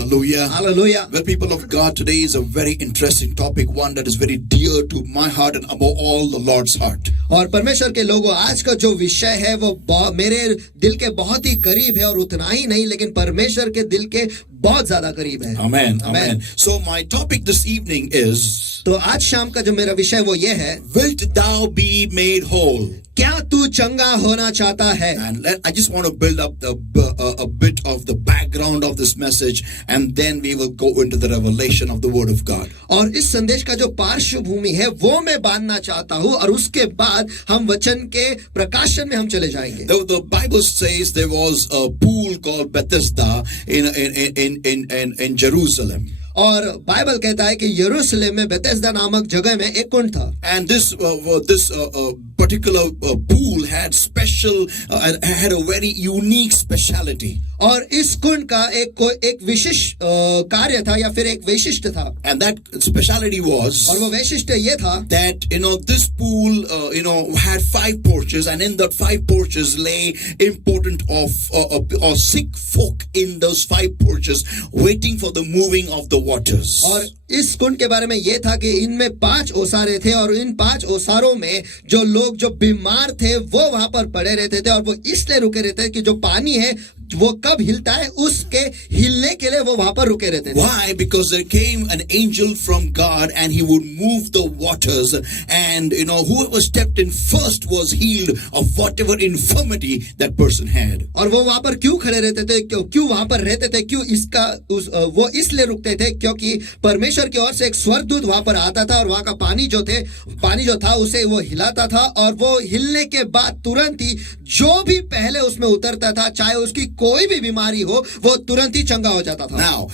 Hallelujah. Hallelujah. Well, people of God, today is a very interesting topic, one that is very dear to my heart and above all the Lord's heart. और परमेश्वर के लोगों, आज का जो विषय है वो मेरे दिल के बहुत ही करीब है, और उतना ही नहीं लेकिन परमेश्वर के दिल के बहुत ज्यादा करीब है. Amen. Amen. So my topic this evening is, तो आज शाम का जो मेरा विषय वो ये है, wilt thou be made whole? क्या तू चंगा होना चाहता है? And I just want to build up a bit of the background of this message, and then we will go into the revelation of the Word of God. और इस संदेश का जो पार्श्वभूमि है वो मैं बांधना चाहता हूँ, और उसके बाद हम वचन के प्रकाशन में हम चले जाएंगे. The Bible says there was a pool called Bethesda in Jerusalem. और बाइबल कहता है कि यरूशलेम में बेथेस्दा नामक जगह में एक कुंड था. And this particular pool had had a very unique speciality. और इस कुंड का एक विशिष्ट कार्य था या फिर एक वैशिष्ट था. And that speciality was, और वो वैशिष्ट ये था that this pool had 5 porches, and in that 5 porches lay important or sick folk in those 5 porches waiting for the moving of the waters. और इस कुंड के बारे में ये था कि इनमें 5 ओसारे थे, और इन 5 ओसारों में जो लोग जो बीमार थे वो वहां पर पड़े रहते थे, और वो इसलिए रुके रहते थे कि जो पानी है वो कब हिलता है उसके हिलने के लिए वो वहां पर रुके रहते थे. Why? Because there came an angel from God and he would move the waters, and whoever stepped in first was healed of whatever infirmity that person had. और वो वहां पर क्यों खड़े रहते थे, क्यों वहां पर रहते थे, क्यों वो इसलिए रुकते थे क्योंकि परमेश्वर की ओर से एक स्वर्गदूत वहां पर आता था, और वहां का पानी जो था उसे वो हिलाता था, और वो हिलने के बाद तुरंत ही जो भी पहले उसमें उतरता था, चाहे उसकी कोई भी बीमारी हो, वो तुरंत ही चंगा हो जाता था. Now,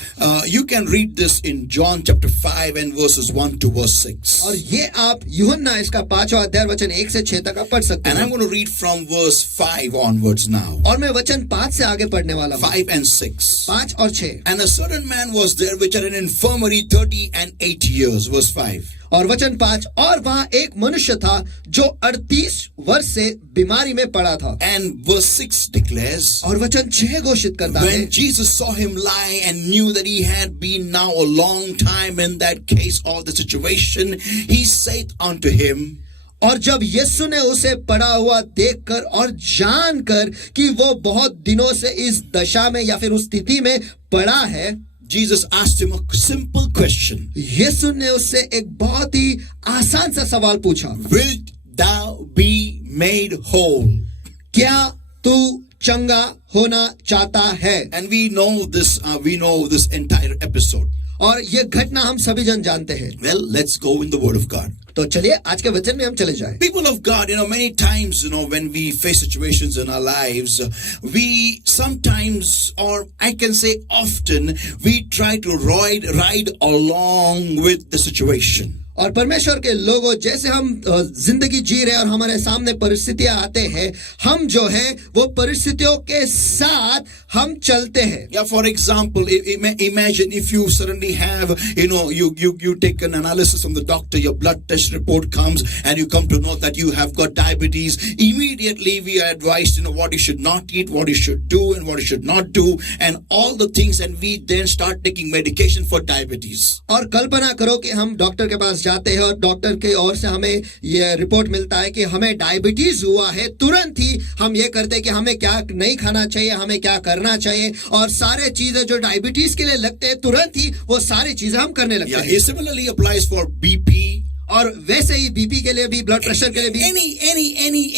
you can read this in John chapter 5 and verses 1 to verse 6. और ये आप यूहन्ना इसका 5वां अध्याय वचन 1 से 6 तक आप पढ़ सकते हैं. And I'm going to read from verse 5 onwards now. और मैं वचन 5 से आगे पढ़ने वाला हूं. 5 and 6. 5 और 6. And a certain man was there which had an infirmity 30 and 8 years. Verse 5. और वचन 5, और वहां एक मनुष्य था जो 38 वर्ष से बीमारी में पड़ा था. And verse 6 declares, और वचन 6 घोषित करता है, when Jesus saw him lie and knew that he had been now a long time in that case or the situation, he saith unto him, और जब यीशु ने उसे पड़ा हुआ देखकर और जानकर कि वो बहुत दिनों से इस दशा में या फिर उस स्थिति में पड़ा है, Jesus asked him a simple question. यीशु ने उससे एक बहुत ही आसान सा सवाल पूछा, Wilt thou be made whole? क्या तू चंगा होना चाहता है? And we know this entire episode. और ये घटना हम सभी जन जानते हैं. Well, let's go in the Word of God. तो चलिए आज के वचन में हम चले जाएं. People of God, many times, when we face situations in our lives, we sometimes, or I can say often, we try to ride along with the situation. और परमेश्वर के लोगों, जैसे हम जिंदगी जी रहे और हमारे सामने परिस्थितियां आते हैं, हम जो है वो परिस्थितियों के साथ हम चलते हैं. Yeah, for example, imagine if you suddenly have, you take an analysis from the doctor, your blood test report comes, and you come to know that you have got diabetes. Immediately we are advised, what you should not eat, what you should do, and what you should not do, and all the things, and we then start taking medication for diabetes. और कल्पना करो कि हम doctor के पास जाते हैं और doctor की ओर से हमें ये रिपोर्ट मिलता है कि हमें डायबिटीज हुआ है. तुरंत ही हम ये करते हैं कि हमें क्या नहीं खाना चाहिए, हमें क्या करना चाहिए, और सारे चीजें जो डायबिटीज के लिए लगते हैं तुरंत ही वो सारी चीजें हम करने लगते हैं. It similarly applies for BP. और वैसे ही बीपी के लिए भी, ब्लड प्रेशर के लिए भी,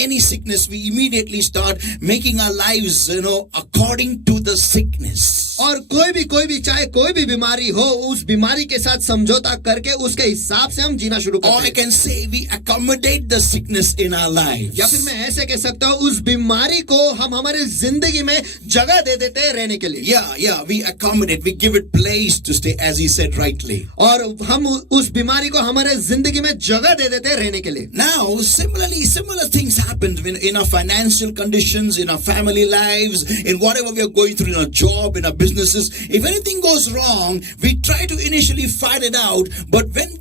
any sickness, we immediately start making our lives, according to the sickness. और कोई भी चाहे कोई भी बीमारी हो, उस बीमारी के साथ समझौता करके उसके हिसाब से हम जीना शुरू करते हैं. Or I can say we accommodate the sickness in our lives. या फिर मैं ऐसे कह सकता हूँ, उस बीमारी को हम हमारे जिंदगी में जगह दे देते हैं रहने के लिए. Yeah, we accommodate, we give it place to stay, as he said rightly. और हम उस बीमारी को हमारे जिंदगी में जगह दे देते हैं रहने के लिए. Now, similar things happen in our financial conditions, in our family lives, in whatever we are going through, in our job, in our businesses. If anything goes wrong, we try to initially find it out, but when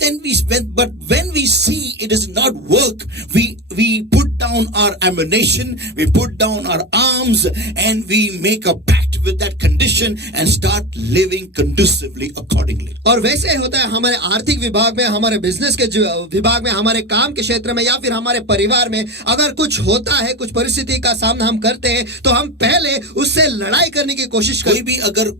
we see it does not work, we put down our ammunition, we put down our arms, and we make a pact with that condition and start living conducively accordingly. और वैसे होता है हमारे आर्थिक विभाग में, हमारे business के विभाग में, हमारे काम के क्षेत्र में, या फिर हमारे परिवार में अगर कुछ होता है, कुछ परिस्थिति का सामना हम करते हैं, तो हम पहले उससे लड़ाई करने की कोशिश कोई करें। भी अगर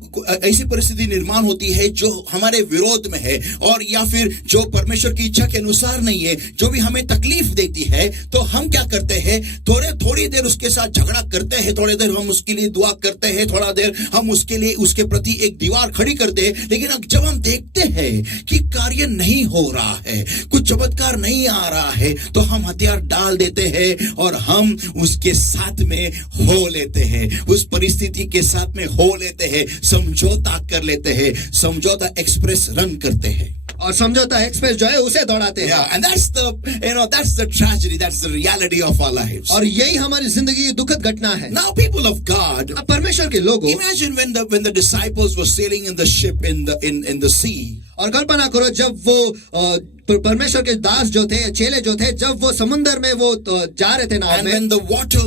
ऐसी परिस्थिति निर्माण होती है जो हमारे विरोध में है और या फिर जो परमेश्वर की इच्छा के अनुसार नहीं है, जो भी हमें तकलीफ देती है, तो हम क्या करते हैं, थोड़ी देर उसके साथ झगड़ा करते हैं, थोड़ी देर हम उसके लिए दुआ करते हैं, थोड़ा देर हम उसके लिए उसके प्रति एक दीवार खड़ी करते हैं। लेकिन जब हम देखते हैं कि कार्य नहीं हो रहा है, कुछ चमत्कार नहीं आ रहा है, तो हम हथियार डाल देते हैं और हम उसके साथ में हो लेते हैं, उस परिस्थिति के साथ में हो लेते हैं, समझौता कर लेते हैं, समझौता एक्सप्रेस रन करते हैं। और समझौता एक्सप्रेस जो है उसे दौड़ाते हैं। Yeah, and that's the tragedy, that's the reality of our lives. और यही हमारी जिंदगी की दुखद घटना है। Now, people of God, अब परमेश्वर के लोगों, imagine when the disciples were sailing in the ship in the sea. और कल्पना करो जब वो परमेश्वर के दास जो थे, चेले जो थे, जब वो समुद्र में वो जा रहे थे नाव And में,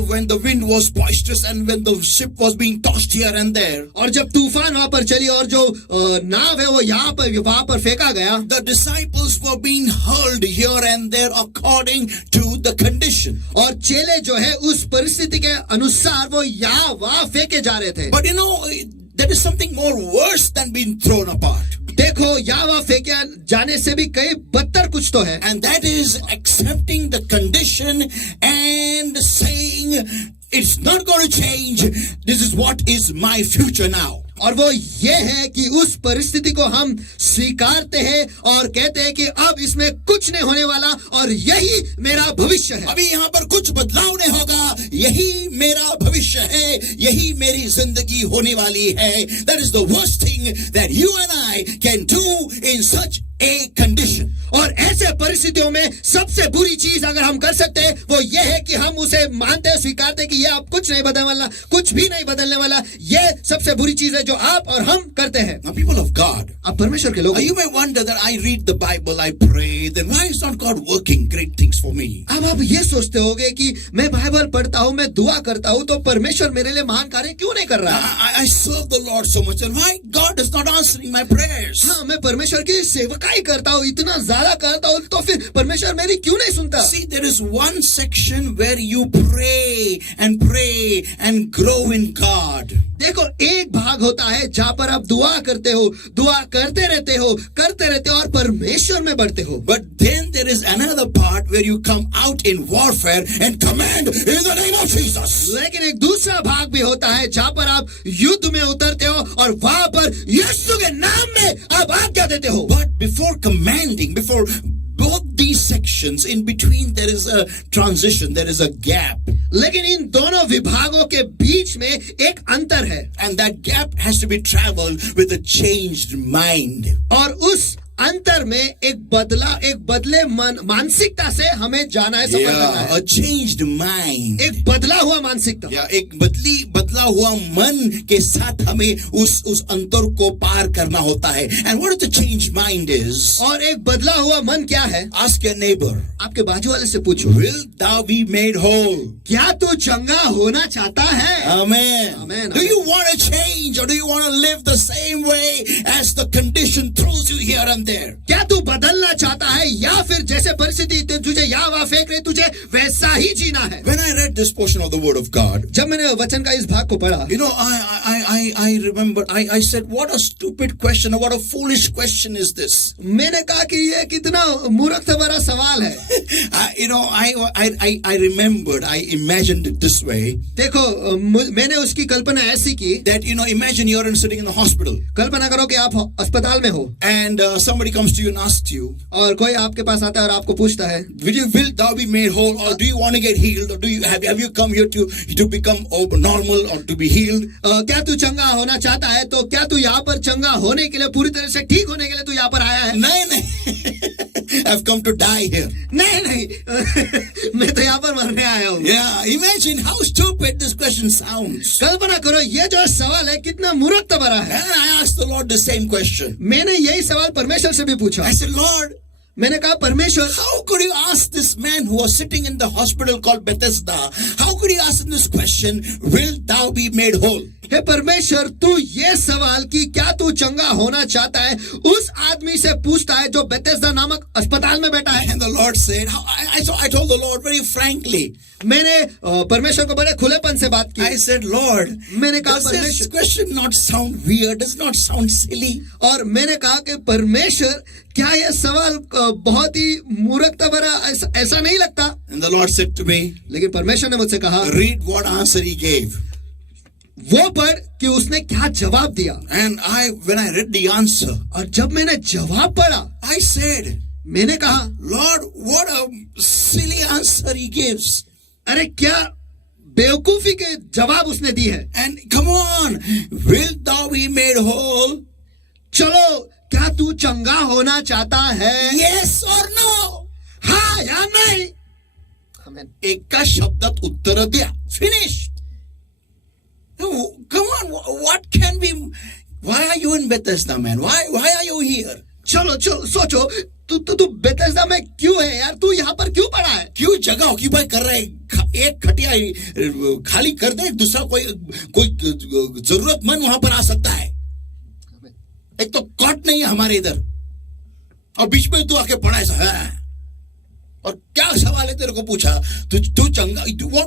when the wind was boisterous and when the ship was being tossed here and there, और जब तूफान वहां पर चली और जो नाव है वो यहाँ पर वहां पर फेंका गया, the disciples were being hurled here and there according to the condition. और चेले जो है उस परिस्थिति के अनुसार वो यहाँ वहां फेंके जा रहे थे। But there is something more worse than being thrown apart. देखो यहाँ वहां फेंके जाने से भी कई बदतर कुछ तो है, And that is accepting the condition and saying, it's not going to change. This is what is my future now. और वो ये है कि उस परिस्थिति को हम स्वीकारते हैं और कहते हैं कि अब इसमें कुछ नहीं होने वाला और यही मेरा भविष्य है। अभी यहाँ पर कुछ बदलाव नहीं होगा, यही मेरा भविष्य है, यही मेरी जिंदगी होने वाली है। That is the worst thing that you and I can do in such a condition. और ऐसे परिस्थितियों में सबसे बुरी चीज अगर हम कर सकते हैं वो ये है कि हम उसे मानते हैं, स्वीकारते हैं कि ये अब कुछ नहीं बदलने वाला, कुछ भी नहीं बदलने वाला। ये सबसे बुरी चीज है जो आप और हम करते हैं। Now, people of God, अब परमेश्वर के लोग, you may wonder that I read the Bible, I pray, then why is not God working great things for me? अब आप ये सोचते होगे कि मैं बाइबल पढ़ता हूँ, मैं दुआ करता हूँ, तो परमेश्वर मेरे लिए महान कार्य क्यों नहीं कर रहा? I serve the Lord so much, and why God is not answering my prayers? हाँ, मैं परमेश्वर की सेवकाई करता हूँ, इतना ज्यादा करता हूँ, तो फिर परमेश्वर मेरी क्यों नहीं सुनता? See, there is one section where you pray and grow in God. देखो, एक भाग होता है जहाँ पर आप दुआ करते हो, दुआ करते रहते हो और परमेश्वर में बढ़ते हो। But then there is another part where you come out in warfare and command in the name of Jesus. लेकिन एक दूसरा भाग भी होता है जहाँ पर आप युद्ध में उतरते हो और वहां पर यीशु के नाम में आप आज्ञा देते हो। But before commanding, before both these sections, in between there is a transition, there is a gap. लेकिन इन दोनों विभागों के बीच में एक अंतर है, and that gap has to be traveled with a changed mind. और उस अंतर में एक बदले मानसिकता से हमें जाना है, सफर करना है। A changed mind. एक बदला हुआ मानसिकता, एक बदला हुआ मन के साथ हमें उस अंतर को पार करना होता है। And what is the changed mind is? और एक बदला हुआ मन क्या है? Ask your neighbor. आपके बाजू वाले से पूछो, Will thou be made whole? क्या तू चंगा होना चाहता है? Amen. Amen. Do you want to change or do you want to live the same way as the condition throws you here and there? क्या तू बदलना चाहता है या फिर जैसे परिस्थिति तुझे यहाँ वहाँ फेंक रहे तुझे वैसा ही जीना है? When I read this portion of the Word of God, जब मैंने वचन का इस भाग को पढ़ा, I remember I said, what a stupid question, what a foolish question is this? मैंने कहा कि ये कितना मूर्खता भरा सवाल है। I remembered, I imagined it this way. देखो, मैंने उसकी कल्पना ऐसी की that imagine you're sitting in the hospital. कल्पना करो कि आप अस्पताल में हो and somebody comes to you and asks you, और कोई आपके पास आता है और आपको पूछता है, will thou be made whole, or do you want to get healed, or have you come here to become normal or to be healed? क्या तू चंगा होना चाहता है? तो क्या तू यहाँ पर चंगा होने के लिए, पूरी तरह से ठीक होने के लिए तू यहाँ पर आया है? नहीं I've come to die here. नहीं मैं तो यहाँ पर मरने आया हूँ। Yeah, imagine how stupid this question sounds. कल्पना करो ये जो सवाल है कितना मूर्खता भरा है। And I asked the Lord the same question. मैंने यही सवाल परमेश्वर से भी पूछा। I said, Lord, मैंने कहा परमेश्वर, how could you ask this man who was sitting in the hospital called Bethesda, how could you ask him this question, will thou be made whole? हे परमेश्वर, तू ये सवाल कि क्या तू चंगा होना चाहता है उस आदमी से पूछता है जो बेथेस्दा नामक अस्पताल में बैठा है। And the Lord said, I told the Lord very frankly, मैंने परमेश्वर को बड़े खुलेपन से बात की। I said, Lord, मैंने कहा does this परमेश्वर, question not sound weird? Does not sound silly? और मैंने कहा कि परमेश्वर, क्या यह सवाल बहुत ही मूर्खता भरा ऐसा नहीं लगता? And the Lord said to me, लेकिन परमेश्वर ने मुझसे कहा, read what answer he gave. वो पढ़ कि उसने क्या जवाब दिया। And when I read the answer, और जब मैंने जवाब पढ़ा, I said, मैंने कहा, Lord, what a silly answer he gives. अरे क्या बेवकूफी के जवाब उसने दी है। And come on, will thou be made whole? चलो, क्या तू चंगा होना चाहता है? Yes or no? हाँ या नहीं? आमीन। एका शब्दात उत्तर द्या. Finished. Come on, what can be? Why are you in Bethesda, man? Why are you here? चलो सोचो, तू बेथेस्दा में क्यों है यार? तू यहाँ पर क्यों पड़ा है? क्यों जगह ऑक्यूपाई कर रहा है? एक खटिया खाली कर दे, दूसरा कोई जरूरतमंद वहां पर आ सकता है। एक तो कॉट नहीं है हमारे इधर, और बीच में तू आके पड़ा है। और क्या सवाल है तेरे को पूछा? तू चंगा,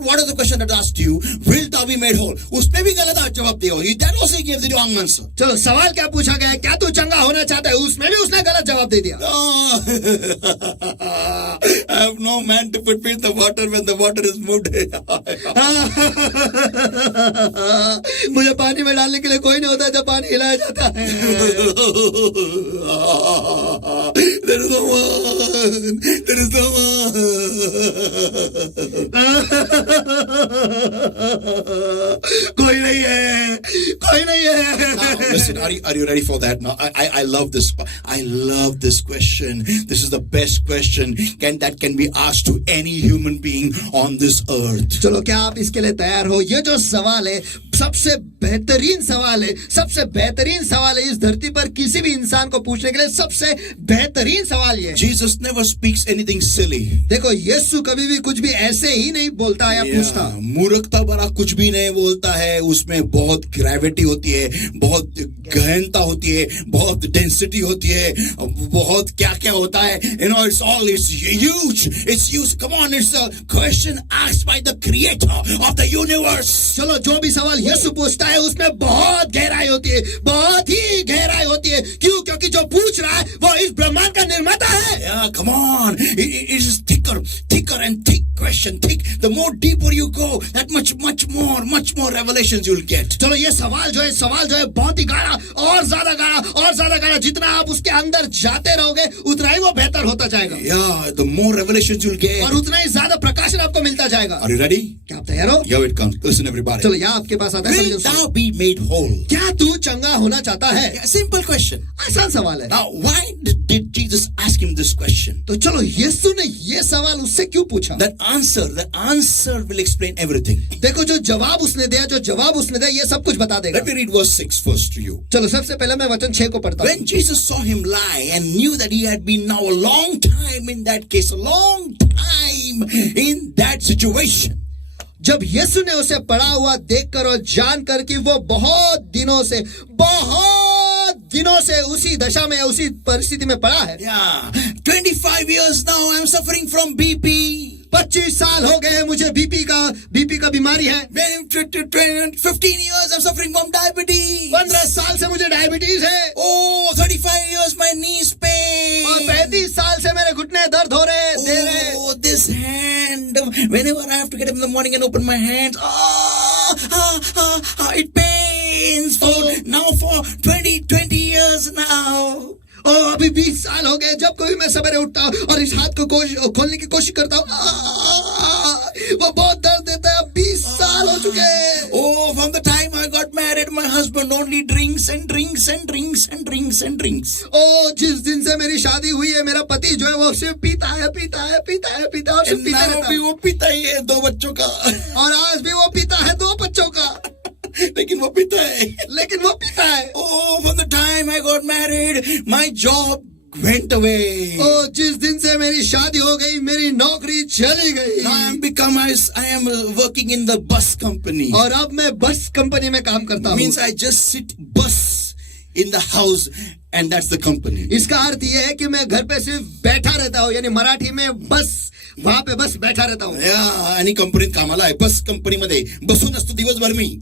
what is the question that asked you? Will thou be made whole? उसमें भी गलत जवाब दिया। That also gave the wrong answer. चलो, सवाल क्या पूछा गया है? क्या तू चंगा होना चाहता है? उसमें भी उसने गलत जवाब दे दिया। I have no man to put me in the water when the water is moved. मुझे पानी में डालने के लिए कोई नहीं होता जब पानी हिलाया जाता है। There is no one. There is no one. कोई नहीं है, कोई नहीं है। Now, listen, are you ready for that? Now, I love this. I love this question. This is the best question that can be asked to any human being on this earth. चलो, क्या आप इसके लिए तैयार हो? ये जो सवाल है सबसे बेहतरीन सवाल है, सबसे बेहतरीन सवाल है इस धरती पर किसी भी इंसान को पूछने के लिए। सबसे बेहतरीन सवाल ये। Jesus never speaks anything silly. देखो, यीशु कभी भी कुछ भी ऐसे ही नहीं बोलता या पूछता। मूर्खता भरा कुछ भी नहीं बोलता है। उसमें बहुत ग्रेविटी होती है, बहुत गहनता होती है, बहुत डेंसिटी होती है, बहुत क्या क्या होता है। It's huge. It's huge. Come on, it's a question asked by the creator of the universe. चलो, जो भी सवाल यीशु पूछता है उसमें बहुत गहराई होती है, बहुत ही गहराई होती है। क्यों? क्योंकि जो पूछ रहा है वो इस ब्रह्मांड का निर्माता है। Yeah, come on. It is thicker and thick question. Thick. The more deeper you go, that much more revelations you'll get. चलो, ये सवाल जो है बहुत ही गाढ़ा, और ज्यादा गाढ़ा। जितना आप उसके अंदर जाते रहोगे उतना ही वो बेहतर होता जाएगा। Yeah, the more revelations you'll get. और उतना ही ज्यादा प्रकाशन आपको मिलता जाएगा। Are you ready? क्या आप तैयार हो? Here it comes. Listen, everybody. चलो, यहाँ आपके पास आता है। Will thou be made whole? क्या तू चंगा होना चाहता है? Yeah, simple question. आसान सवाल है। Now, why did Jesus ask him this question? तो चलो, यीशु ने ये सवाल उससे क्यों पूछा? The answer will explain everything. देखो, जो जवाब उसने दिया ये सब कुछ बता देगा। Let me read verse 6 first to you. चलो, सबसे पहले मैं वचन 6 को पढ़ता हूँ। When Jesus saw him lie and knew that he had been now a long time in that case, a long time in that situation. जब यीशु ने उसे पड़ा हुआ देखकर और जानकर कि वो बहुत दिनों से उसी दशा में, उसी परिस्थिति में पड़ा है। Yeah, 25 years now I'm suffering from BP. 25 साल हो गए मुझे बीपी का बीमारी है। 15 years I'm suffering from diabetes. 15 साल से मुझे डायबिटीज है। Oh, 35 years my knees pain. और 35 साल से मेरे घुटने दर्द हो रहे। Oh, this hand. Whenever I have to get up in the morning and open my hands, it pains. Now for 20 years now. अभी 20 साल हो गए, जब कभी मैं सवेरे उठता हूँ और इस हाथ को खोलने की कोशिश करता हूँ, वो बहुत दर्द देता है। 20 साल हो चुके हैं। Oh, from the time I got married, my husband only drinks and drinks and drinks and drinks and drinks. जिस दिन से मेरी शादी हुई है, मेरा पति जो है वो सिर्फ पीता है और सिर्फ पीता रहता है। वो पीता ही है 2 बच्चों का, और आज भी वो पीता है 2 बच्चों का। लेकिन वो पीता है। Oh, Oh, from the time I got married, my job went away. ओ जिस दिन से मेरी शादी हो गई मेरी नौकरी चली गई Now I am working in the bus company. और अब मैं बस कंपनी में काम करता हूँ. Means I just sit bus in the house and that's the company. इसका अर्थ ये है कि मैं घर पे सिर्फ बैठा रहता हूँ, यानी मराठी में बस वहां पे बस बैठा रहता हूँ. आणि कंपनीत कामाला आहे बस कंपनीमध्ये बसून असतो दिवसभर मी.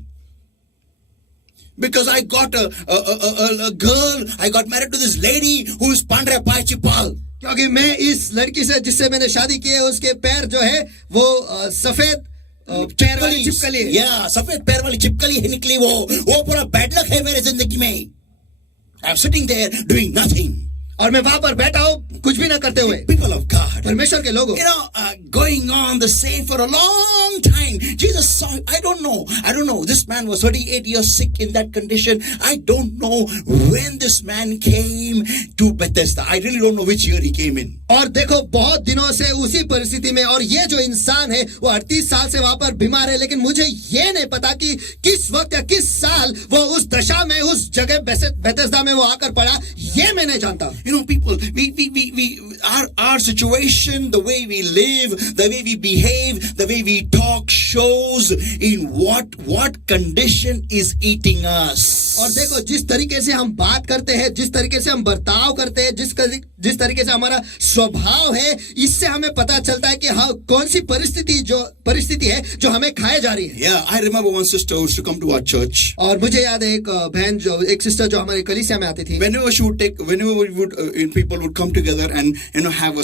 Because I got a girl, I got married to this lady who is पांढऱ्या पायाची पाल. क्योंकि मैं इस लड़की से जिससे मैंने शादी की है उसके पैर जो है वो सफेद पैर वाली छिपकली है. या सफेद पैर वाली छिपकली है निकली वो पूरा बैड लक है मेरे जिंदगी में. I'm sitting there doing nothing. और मैं वहां पर बैठा हूँ कुछ भी ना करते हुए. People of God, परमेश्वर के लोगों, going on the same for a long time. Jesus saw, I don't know. This man was 38 years sick in that condition. I don't know when this man came to Bethesda. I really don't know which year he came in. और देखो बहुत दिनों से उसी परिस्थिति में, और ये जो इंसान है वो 38 साल से वहां पर बीमार है, लेकिन मुझे ये नहीं पता कि किस वक्त या किस साल वो उस दशा में उस जगह बेथेस्दा में वो आकर पड़ा. ये मैं नहीं जानता. People, our situation, the way we live, the way we behave, the way we talk shows in what condition is eating us. और देखो जिस तरीके से हम बात करते हैं, जिस तरीके से हम बर्ताव करते हैं, जिस तरीके से हमारा स्वभाव है, इससे हमें पता चलता है कि हाँ कौन सी परिस्थिति है जो हमें खाए जा रही है. Yeah, I remember one sister who used to come to our church. और मुझे याद है एक सिस्टर जो हमारे कलीसिया में आती थी. Whenever we would people would come together and have a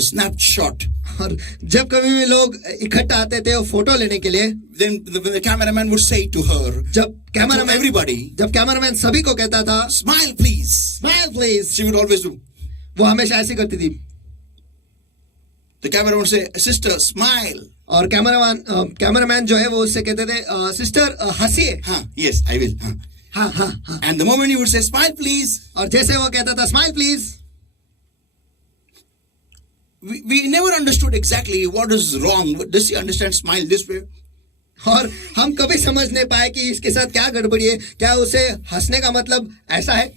snapshot. और जब कभी भी लोग इकट्ठा आते थे वो फोटो लेने के लिए, then the cameraman would say to her, जब कैमरामैन सभी को कहता था, smile please, she would always do. वो हमेशा ऐसी करती थी. The cameraman would say, sister smile. और कैमरामैन जो है वो उससे कहते थे, सिस्टर हंसिए. हाँ, yes I will. हाँ. And the moment you would say smile please, और जैसे वो कहता था smile please, we never understood exactly what is wrong. Does he understand smile this way? और हम कभी समझ नहीं पाए कि इसके साथ क्या गड़बड़ी है, क्या उसे हंसने का मतलब ऐसा है.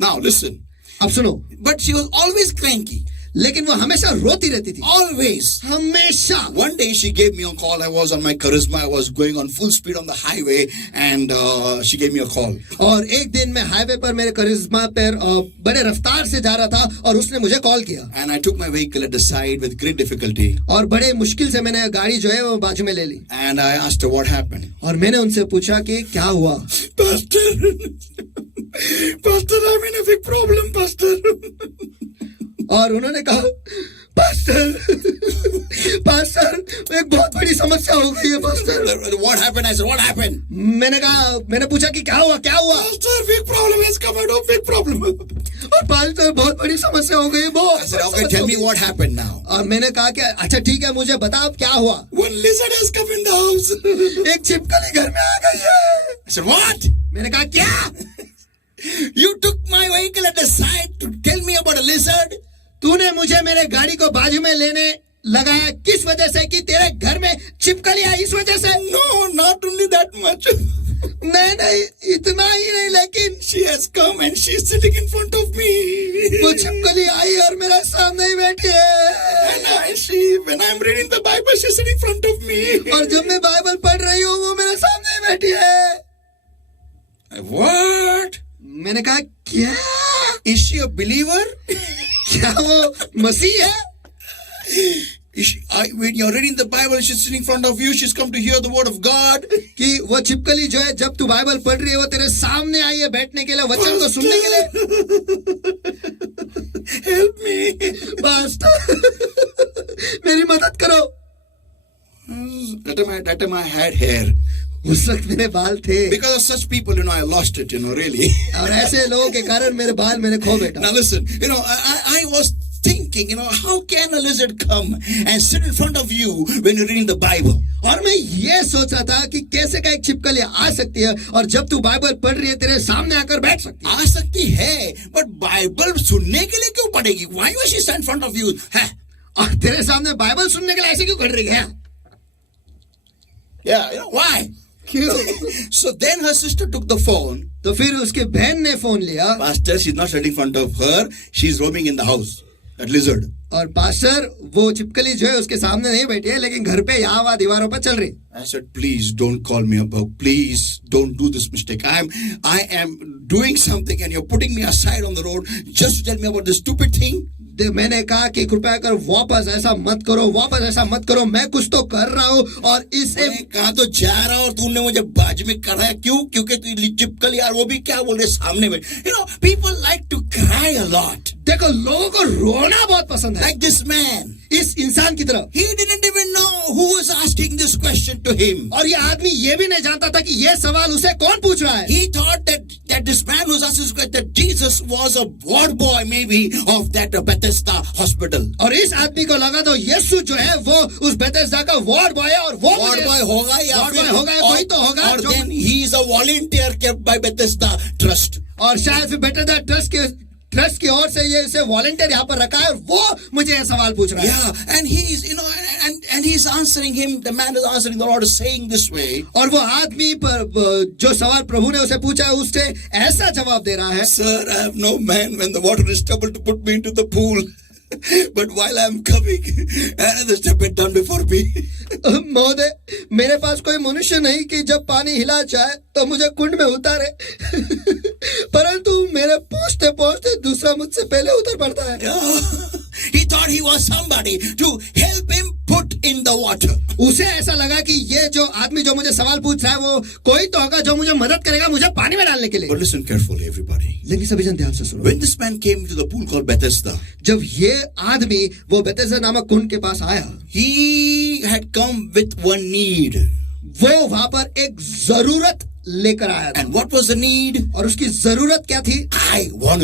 Now listen. अब सुनो. But she was always cranky. लेकिन वो हमेशा रोती रहती थी. Always. हमेशा. One day she gave me a call. I was on my charisma. I was going on full speed on the highway and she gave me a call. और एक दिन मैं हाईवे पर मेरे करिश्मा पर बड़े रफ्तार से जा रहा था और उसने मुझे कॉल किया. And I took my vehicle at the side with great difficulty. और बड़े मुश्किल से मैंने गाड़ी जो है वो बाजू में ले ली. And I asked her what happened. और मैंने उनसे पूछा कि क्या हुआ. Pastor, I'm in a big problem, Pastor. और उन्होंने कहा, पास्टर एक बहुत बड़ी समस्या हो गई है pastor. What happened? I said, what happened? मैंने पूछा कि क्या हुआ. Pastor, big problem has come out. Big problem. और पास्टर बहुत बड़ी समस्या हो गई. I said, okay, tell me what happened now. और मैंने कहा कि अच्छा ठीक है मुझे बता अब क्या हुआ. One lizard has come in the house. एक छिपकली घर में आ गई है. I said, what? मैंने कहा क्या? You took my vehicle at the side to tell me about a lizard? तूने मुझे मेरे गाड़ी को बाजू में लेने लगाया किस वजह से कि तेरे घर में छिपकली आई इस वजह से? No, not only that much. नहीं इतना ही नहीं, लेकिन she has come and she is sitting in front of me. वो छिपकली आई और मेरे सामने ही बैठी है. And when I am reading the Bible, she is sitting in front of me. और जब मैं बाइबल पढ़ रही हूँ वो मेरे सामने ही बैठी है. What? मैंने कहा क्या? Is she a believer? क्या वो मसीह है? When you're reading the Bible, she's sitting in front of you. She's come to hear the word of God. कि वो छिपकली जो है जब तू बाइबल पढ़ रही है वो तेरे सामने आई है बैठने के लिए, वचन को सुनने के लिए. Help me, पास्टर मेरी मदद करो. That time I had hair. उस वक्त मेरे बाल थे. Because of such people, I lost it, really. और ऐसे लोगों के कारण मेरे बाल मैंने खो बैठा. Now listen, I was thinking, how can a lizard come and sit in front of you when you're reading the Bible? और मैं ये सोच रहा था कि कैसे का एक छिपकली आ सकती है और जब तू बाइबल पढ़ रही है तेरे सामने आकर बैठ सकती है. आ सकती है, but बाइबल सुनने के लिए क्यों पड़ेगी? Why was she stand in front of you? है? और तेरे सामने बाइबल सुनने के लिए ऐसे क्यों खड़ रही है? Yeah, why? क्यों? So then her sister took the phone. तो फिर उसके बहन ने फोन लिया Pastor, she's not standing in front of her. She's roaming in the house. That lizard. और पास्टर वो छिपकली जो है उसके सामने नहीं बैठी है लेकिन घर पे यहाँ वहाँ दीवारों पर चल रही. I said, please don't call me up. Please don't do this mistake. I am doing something and you're putting me aside on the road just to tell me about this stupid thing. मैंने कहा कि कृपया कर वापस ऐसा मत करो, मैं कुछ तो कर रहा हूँ और इसे मैं कहा तो जा रहा और तूने मुझे बाज में कराया क्यों? क्योंकि तू चिपकल यार वो भी क्या बोल रहे सामने में. People like to cry a lot. देखो लोगों को रोना बहुत पसंद है. Like this man. इस इंसान की तरह. He didn't even know who was asking this question to him. और ये आदमी ये भी नहीं जानता था कि ये सवाल उसे कौन पूछ रहा है. He thought that this man was asking this question, that Jesus was a ward boy maybe of that Bethesda hospital. और इस आदमी को लगा तो यीशु जो है वो उस बेथेस्दा का वार्ड बॉय है और वो Ward boy होगा या वार्ड फिर बॉय होगा कोई तो होगा. or then he is a volunteer kept by Bethesda Trust. और शायद फिर बेथेस्दा ट्रस्ट की ओर से ये इसे वॉलंटियर यहाँ पर रखा है और वो मुझे ये सवाल पूछ रहा है. Yeah, and he's and he's answering him. The man is answering. The Lord is saying this way. और वो आदमी पर जो सवाल प्रभु ने उसे पूछा है उससे ऐसा जवाब दे रहा है. Sir, I have no man when the water is troubled to put me into the pool. But while I'm coming, another step is done before me. महोदय, मेरे पास कोई मनुष्य नहीं कि जब पानी हिला जाए तो मुझे कुंड में उतारे. परंतु मेरे पहुंचते पहुंचते दूसरा मुझसे पहले उतर पड़ता है. Yeah. He thought he was somebody to help him put in the water. उसे ऐसा लगा कि ये जो आदमी जो मुझे सवाल पूछ रहा है वो कोई तो होगा जो मुझे मदद करेगा मुझे पानी में डालने के लिए. But listen carefully, everybody. लेकिन सभी जन ध्यान से सुनो. When this man came to the pool called Bethesda, जब ये आदमी वो बेथेस्दा नामक कुंड के पास आया, he had come with one need. वो वहां पर एक जरूरत लेकर आया था. And what was the need? और उसकी जरूरत क्या थी? I want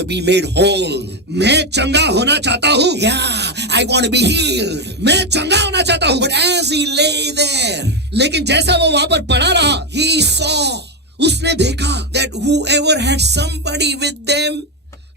to be made whole. मैं चंगा होना चाहता हूँ. Yeah, I want to be healed. मैं चंगा होना चाहता हूँ. But as he lay there, लेकिन जैसा वो वहां पर पड़ा रहा, he saw उसने देखा that whoever had somebody with them,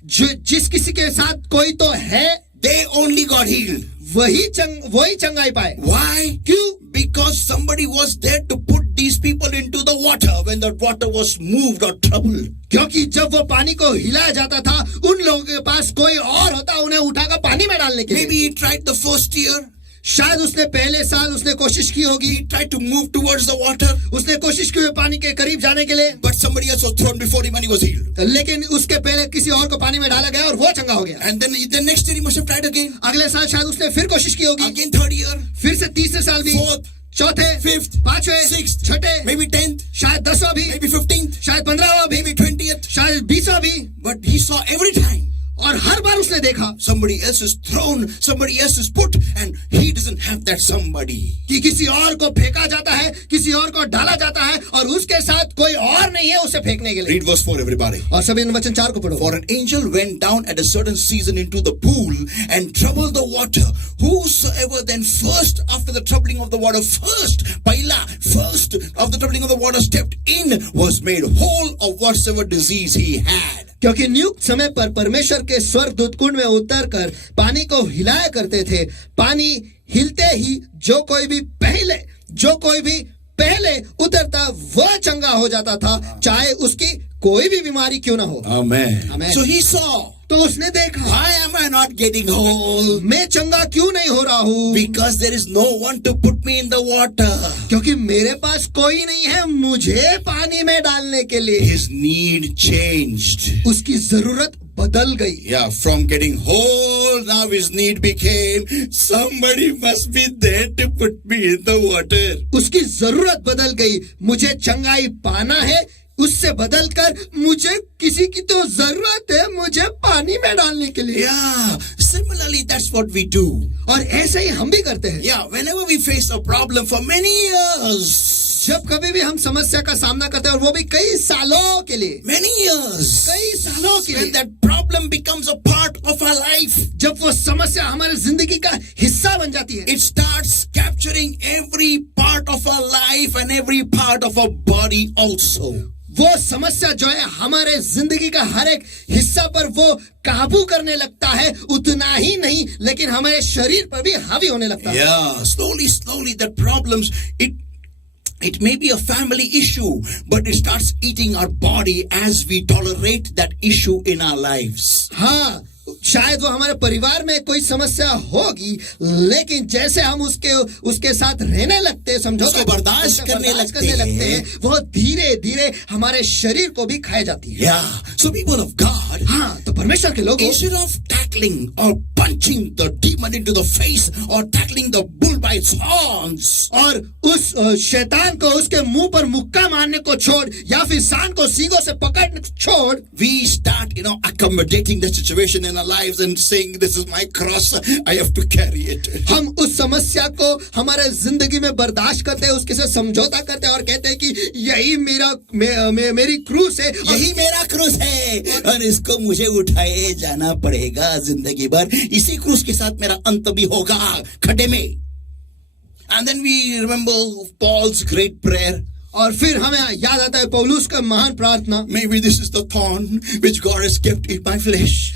जिस किसी के साथ कोई तो है, they only got healed. वही चंगाई पाए. Why? क्यों? Because somebody was there to put these people into the water when the water was moved or troubled. क्योंकि जब वो पानी को हिलाया जाता था उन लोगों के पास कोई और होता उन्हें उठाकर पानी में डालने के लिए. Maybe he tried the first year. शायद उसने पहले साल उसने कोशिश की होगी. He tried to move towards the water. उसने कोशिश की पानी के करीब जाने के लिए. But somebody else was thrown before him and he was healed. लेकिन उसके पहले किसी और को पानी में डाला गया और वो चंगा हो गया. And then the next year he must have tried again. अगले साल शायद उसने फिर कोशिश की होगी. Again third year. फिर से तीसरे साल भी. Fourth. चौथे. Fifth. पांचवें. Sixth. छठे. Maybe 10th. शायद 10वां भी. Maybe 15th. शायद 15वां भी. Maybe 20th. शायद 20वां भी. But he saw every time. और हर बार उसने देखा somebody else is thrown, somebody else is put, and he doesn't have that somebody. कि किसी और को फेंका जाता है, किसी और को डाला जाता है और उसके साथ कोई और नहीं है उसे फेंकने के लिए. Read verse 4, everybody. और सभी वचन 4 को पढ़ो. For an angel went down at a certain season into the pool and troubled the water. Whosoever then first after the troubling of the water, first of the troubling of the water stepped in was made whole of whatsoever disease he had. क्योंकि नियुक्त समय पर परमेश्वर के स्वर्गदूत कुंड में उतरकर पानी को हिलाया करते थे. पानी हिलते ही जो कोई भी पहले उतरता वह चंगा हो जाता था, चाहे उसकी कोई भी बीमारी क्यों ना हो. Amen. So he saw. तो उसने देखा, why am I not getting whole? मैं चंगा क्यों नहीं हो रहा हूँ? Because there is no one to put me in the water. क्योंकि मेरे पास कोई नहीं है मुझे पानी में डालने के लिए. His need changed. उसकी जरूरत बदल गई. Yeah, from getting whole, now his need became somebody must be there to put me in the water. उसकी जरूरत बदल गई. मुझे चंगाई पाना है, उससे बदलकर मुझे किसी की तो जरूरत है मुझे पानी में डालने के लिए. Yeah, similarly that's what we do. और ऐसे ही हम भी करते हैं. Yeah, whenever we face a problem for many years. जब कभी भी हम समस्या का सामना करते हैं और वो भी कई सालों के लिए. Many years. कई सालों के लिए. When that problem becomes a part of our life. जब वो समस्या हमारे जिंदगी का हिस्सा बन जाती है. It starts capturing every part of our life and every part of our body also. वो समस्या जो है हमारे जिंदगी का हर एक हिस्सा पर वो काबू करने लगता है. उतना ही नहीं लेकिन हमारे शरीर पर भी हावी होने लगता है. Yeah, slowly the problems It may be a family issue, but it starts eating our body as we tolerate that issue in our lives. हाँ, शायद वो हमारे परिवार में कोई समस्या होगी, लेकिन जैसे हम उसके साथ रहने लगते हैं, समझो, उसको बर्दाश्त करने लगते हैं, वो धीरे धीरे हमारे शरीर को भी खाए जाती है. Yeah. So people of God, हाँ, तो परमेश्वर के लोग instead of tackling or punching the demon into the face or tackling the bull by its horns, और उस शैतान को उसके मुंह पर मुक्का मारने को छोड़ या फिर सांड को सींगों से पकड़ने को छोड़, we start, accommodating the situation in our lives and saying, this is my cross, I have to carry it. हम उस समस्या को हमारे जिंदगी में बर्दाश्त करते हैं, उसके साथ समझौता करते हैं और कहते हैं कि यही मेरी क्रूस है, यही मेरा क्रूस है और इसको मुझे उठाए जाना पड़ेगा जिंदगी भर. इसी क्रूस के साथ मेरा अंत भी होगा खड्डे में. And then we remember Paul's great prayer. और फिर हमें याद आता है पौलुस का महान प्रार्थना. Maybe this is the thorn which God has kept in my flesh.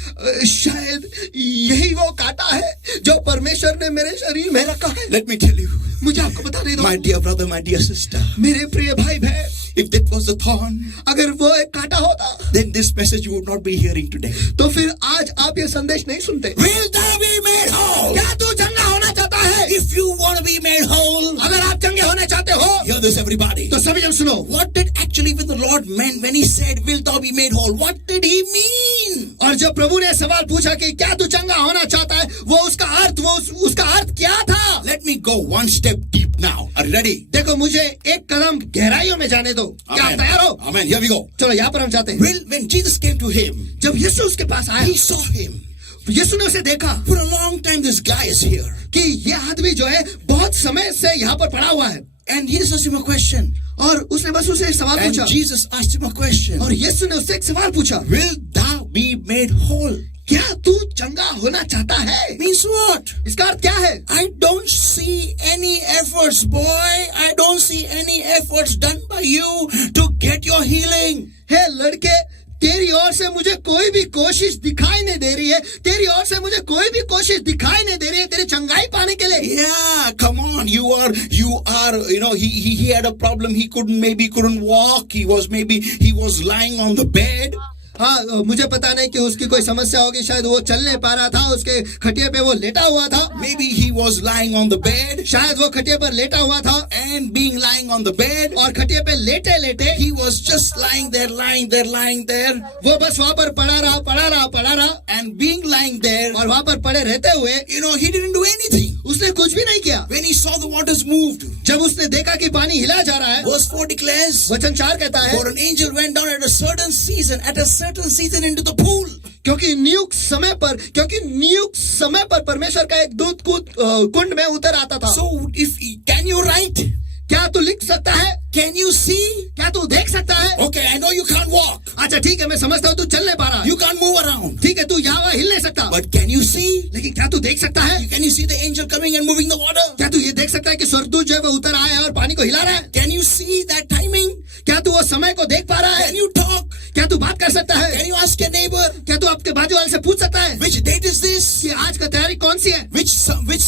शायद यही वो कांटा है जो परमेश्वर ने मेरे शरीर में रखा है. Let me tell you, मुझे आपको बता दे दो, my dear brother, my dear sister, मेरे प्रिय भाई बहन, if that was the thorn, अगर वो एक कांटा होता, then this message you would not be hearing today. तो फिर आज आप ये संदेश नहीं सुनते. Will thou be made whole? क्या तू चंगा होना चाहता है? If you want to be made whole, अगर आप चंगे होने चाहते हो, hear this everybody. तो सभी जन सुनो. What did actually when the Lord meant when he said, will thou be made whole? What did he mean? और जब प्रभु ने सवाल पूछा कि क्या तू चंगा होना चाहता है, उसका अर्थ क्या था? Let me go one step deep now. Are you ready? देखो, मुझे एक कदम गहराइयों में जाने दो. क्या आप तैयार हो? Amen. Here we go. चलो यहाँ पर हम जाते हैं. Well, when Jesus came to him, जब यीशु उसके पास आया, he saw him. यीशु ने उसे देखा. For a long time this guy is here. कि ये आदमी जो है बहुत समय से यहाँ पर पड़ा हुआ है. And Jesus asked him a question. और उसने बस उसे एक सवाल And पूछा. Jesus asked him a question. और यीशु ने उससे एक सवाल पूछा. Will thou be made whole? क्या तू चंगा होना चाहता है? Means what? इसका अर्थ क्या है? I don't see any efforts, boy. I don't see any efforts done by you to get your healing. हे लड़के, तेरी ओर से मुझे कोई भी कोशिश दिखाई नहीं दे रही है. तेरी ओर से मुझे कोई भी कोशिश दिखाई नहीं दे रही है तेरी चंगाई पाने के लिए. Yeah, come on. You are, he had a problem. He couldn't walk. He was lying on the bed. हाँ, मुझे पता नहीं कि उसकी कोई समस्या होगी. शायद वो चल नहीं पा रहा था, उसके खटिया पे वो लेटा हुआ था. Maybe he was lying on the bed. शायद वो खटिया पर लेटा हुआ था. And being lying on the bed, और खटिया पे लेटे लेटे he was just lying there. वो बस वहाँ पर पड़ा रहा. And being lying there, और वहाँ पर पड़े रहते हुए he didn't do anything. उसने कुछ भी नहीं किया. When he saw the waters moved, जब उसने देखा कि पानी हिला जा रहा है, verse 4 declares, वचन 4 कहता है, for an angel went down at a certain season into the pool. क्योंकि नियुक्त समय पर परमेश्वर का एक दूत कुंड में उतर आता था. So can you write? क्या तू लिख सकता है? Can you see? क्या तू देख सकता है? Okay, I know you can't walk. अच्छा ठीक है, मैं समझता हूँ तू चल नहीं पा रहा. You can't move around. ठीक है, तू यहाँ वहाँ हिल नहीं सकता. But can you see? लेकिन क्या तू देख सकता है? Can you see the angel coming and moving the water? क्या तू ये देख सकता है कि स्वर्गदूत जो है वो उतर आया है और पानी को हिला रहा है? Can you see that timing? क्या तू वो समय को देख पा रहा है? Can you talk? क्या तू बात कर सकता है? Can you ask your neighbor? क्या तू आपके बाजू वाले से पूछ सकता है? Which date is this? कि आज का तैयारी कौन सी है? Which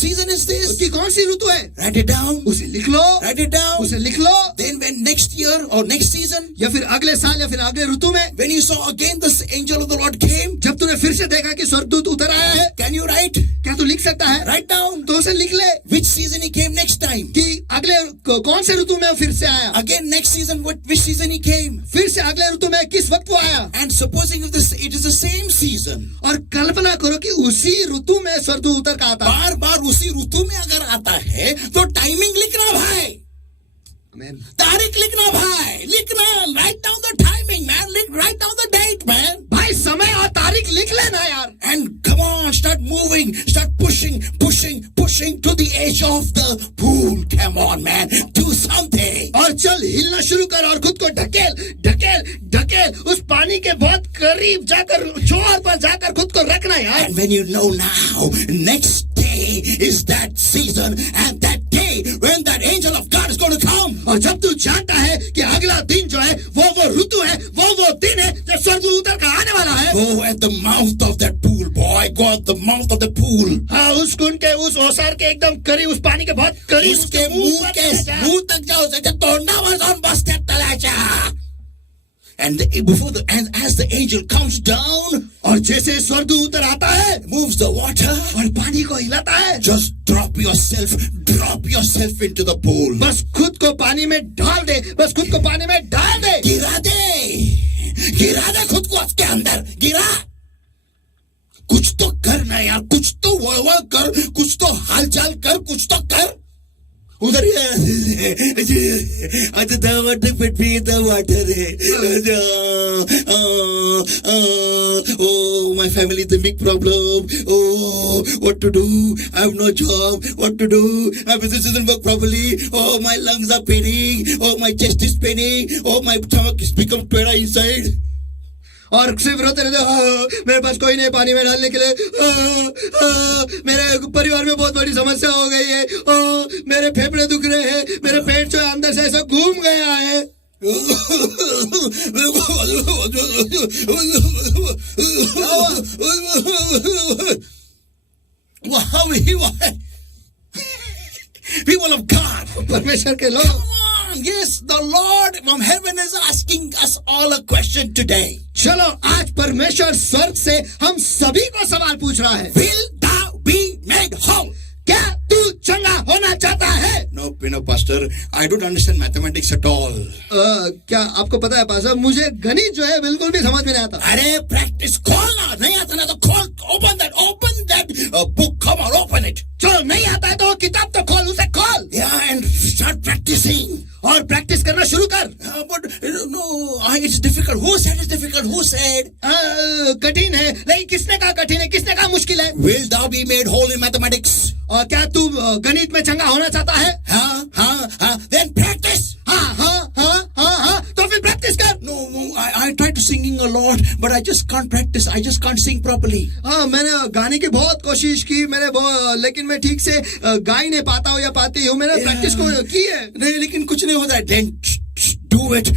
season is this? उसकी कौन सी ऋतु है? Write it down. उसे लिख लो. Write it down. उसे लिख लो. Then when next year or next season, या फिर अगले साल या फिर अगले ऋतु में, when you saw again the angel of the Lord came, जब तूने फिर से देखा कि स्वर्गदूत उतर आया है, can you write? क्या तू लिख सकता है? Write down. तो उसे लिख ले. Which season he came next time? कि अगले कौन से ऋतु में फिर से आया? Again next season, which season he came? फिर से अगले ऋतु में किस वक्त वो आया? And supposing if it is the same season, और कल्पना करो कि उसी ऋतु में स्वर्गदूत उतर का आता. बार बार उसी ऋतु में अगर आता है तो टाइमिंग लिखना भाई. Amen. तारीख लिखना भाई. लिखना. Write down the timing, man. Write down the date, man. भाई समय और तारीख लिख लेना यार. And come on, start moving, start pushing to the edge of the pool. Come on, man, do something. और चल हिलना शुरू कर और खुद को ढकेल उस पानी के बहुत करीब जाकर, जोर पर जाकर खुद को रखना यार. And when you know now, next day is that season and that day when that angel of God is going to come. और जब तू जानता है कि अगला दिन जो है वो ऋतु है, वो दिन है जब स्वर्गदूत उतर कर आने वाला है. Go at the mouth of that pool, boy. Go at the mouth of the pool. हाँ, उस कुंड के उस ओसार के एकदम करीब, उस पानी के बहुत करीब शरीर उसके मुंह तक जाऊ त्याच्या तोंडावर जाऊन बसतात तलाच्या. And as the angel comes down, और जैसे स्वर्गदूत उतर आता है, moves the water, और पानी को हिलाता है, just drop yourself into the pool. बस खुद को पानी में डाल दे, बस खुद को पानी में डाल दे, गिरा दे खुद को उसके अंदर, गिरा. कुछ तो कर ना यार, कुछ तो वळवळ कर, कुछ तो हालचाल कर, कुछ तो कर. उधर अच्छा the water put me in the water. Oh, my family is a big problem. Oh, what to do? I have no job. What to do? My business doesn't work properly. Oh, my lungs are paining. Oh, my chest is paining. Oh, my stomach has become pera inside. और सिर्फ रोते रहते, मेरे पास कोई नहीं पानी में डालने के लिए, मेरे परिवार में बहुत बड़ी समस्या हो गई है, मेरे फेफड़े दुख रहे हैं, मेरे पेट जो अंदर से ऐसा घूम गया है. People of God, परमेश्वर के लोग, yes, the Lord from heaven is asking us all a question today. चलो आज परमेश्वर स्वर्ग से हम सभी को सवाल पूछ रहा है. Will thou be made whole? क्या तू चंगा होना चाहता है? No, pastor, I don't understand mathematics at all. क्या आपको पता है पास्टर, मुझे गणित जो है बिल्कुल भी समझ में नहीं आता. अरे practice खोलना, नहीं आता ना तो खोल, open that book, come on, open it. चलो नहीं आता है तो किताब तो खोल, उसे खोल. Yeah, and start practicing. और प्रैक्टिस करना शुरू कर. But no, it's difficult. Who said it's difficult? Who said? कठिन है. नहीं, किसने कहा कठिन है, किसने कहा मुश्किल है? Will thou be made whole in mathematics? और क्या तू गणित में चंगा होना चाहता है? हाँ. Then practice. हाँ. तो फिर प्रैक्टिस कर. No, I tried to singing a lot, but I just can't practice. I just can't sing properly. हाँ, मैंने गाने की बहुत कोशिश की, लेकिन मैं ठीक से गा ही नहीं पाता हूँ या पाती हूँ. मैंने प्रैक्टिस को की है. नहीं, लेकिन कुछ नहीं होता है. Then do it.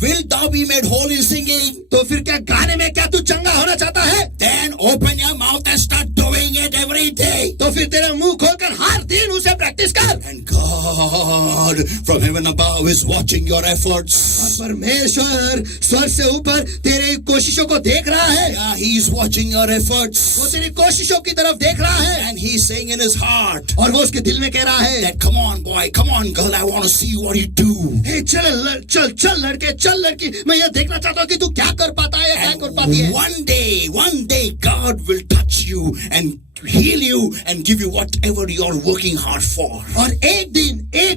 Will thou be made whole in singing? तो फिर क्या गाने में क्या तू चंगा होना चाहता है? Then open your mouth and start doing it every day. तो फिर तेरा मुंह खोलकर हर दिन उसे प्रैक्टिस कर. And God from heaven above is watching your efforts. और परमेश्वर स्वर्ग से ऊपर तेरे कोशिशों को देख रहा है. Yeah, he is watching your efforts. वो तेरी कोशिशों की तरफ देख रहा है. And he's saying in his heart. और वो उसके दिल में कह रहा है. That come on boy, come on girl, I want to see what you do. Hey, चल लड़के, चल लड़की, मैं ये देखना चाहता हूँ कि तू क्या कर पाता है या क्या कर पाती है. One day God will touch you and heal you and give you whatever you're working hard for. और एक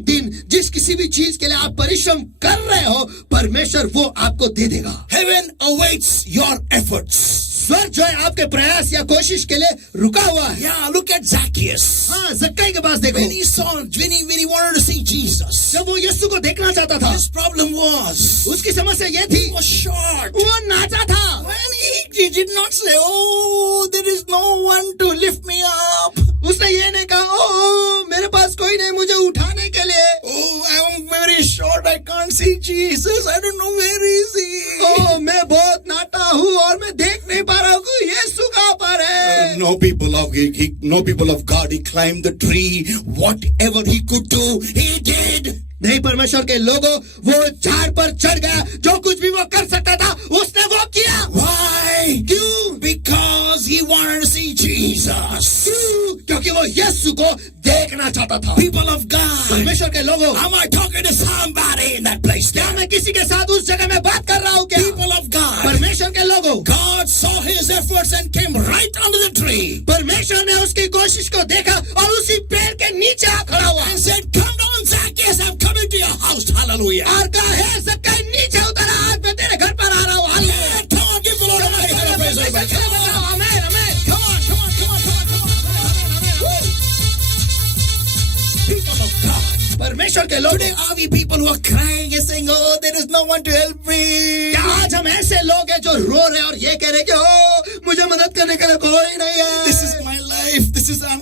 दिन जिस किसी भी चीज के लिए आप परिश्रम कर रहे हो, परमेश्वर वो आपको दे देगा. Heaven awaits your efforts. स्वर्ग जो है आपके प्रयास या कोशिश के लिए रुका हुआ है. Yeah, look at Zacchaeus. हाँ, ज़क्कई के पास देखो. When he wanted to see Jesus, जब वो यीशु को देखना चाहता था, his problem was, उसकी समस्या ये थी, he was short. वो नाचा था. When he did not say, oh, there is no one to lift me up. उसने ये नहीं कहा, ओ मेरे पास कोई नहीं मुझे उठाने के लिए. Oh, I am very short, I can't see Jesus, I don't know where is he. ओ मैं बहुत नाटा हूँ और मैं देख नहीं पा रहा हूँ कि यीशु कहाँ पर है. No people of God, he climbed the tree. Whatever he could do, he did. नहीं, परमेश्वर के लोगों, वो झाड़ पर चढ़ गया. जो कुछ भी वो कर सकता था उसने वो किया. Why? क्यों? Because he wanted to see Jesus. क्योंकि वो यीशु को देखना चाहता था. People of God, परमेश्वर के लोगों, am I talking to somebody in that place? क्या मैं किसी के साथ उस जगह में बात कर रहा हूँ क्या? People of God, परमेश्वर के लोगों, God saw his efforts and came right under the tree. परमेश्वर ने उसकी कोशिश को देखा और उसी पेड़ के नीचे आ खड़ा हुआ. And said, come down Zacchaeus, I'm coming to your house. Hallelujah. और कहा, हे ज़क्कई नीचे उतर, आज मैं तेरे घर पर आ रहा हूँ. Yeah, come on, give the Lord a mighty hand of praise. Amen, amen. Come on. Woo. People of God, परमेश्वर के लोग, today are we people who are crying and saying, oh, there is no one to help me. क्या आज हम ऐसे लोग हैं जो रो रहे हैं और ये कह रहे हैं कि ओ मुझे मदद करने के लिए कोई नहीं है. This is my life.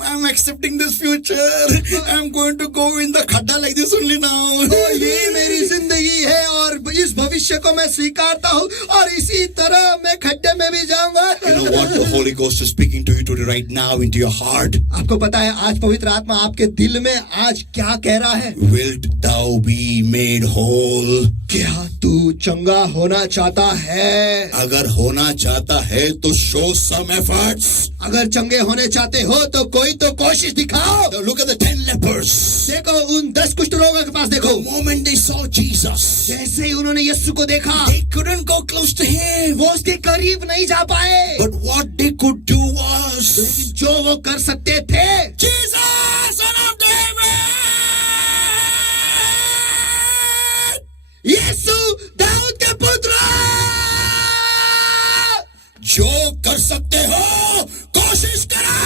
I'm accepting this future. I'm going to go in the khadda like this only now. ये मेरी जिंदगी है और इस भविष्य को मैं स्वीकारता हूँ और इसी तरह मैं खड्डे में भी जाऊंगा. know what the Holy Ghost is speaking to you today, right now, into your heart? आपको पता है आज पवित्र आत्मा आपके दिल में आज क्या कह रहा है? Wilt thou be made whole? क्या तू चंगा होना चाहता है? अगर होना चाहता है तो show some efforts. अगर चंगे होने चाहते हो तो कोई तो कोशिश दिखाओ. Now look at the 10 lepers. देखो उन 10 कुष्ठ रोगियों के पास देखो. The moment they saw Jesus, जैसे ही उन्होंने यीशु को देखा, they couldn't go close to him. वो उसके करीब नहीं जा पाए. But what they could do was, लेकिन जो वो कर सकते थे, Jesus, son of David! यीशु दाऊद के पुत्र, जो कर सकते हो कोशिश करो.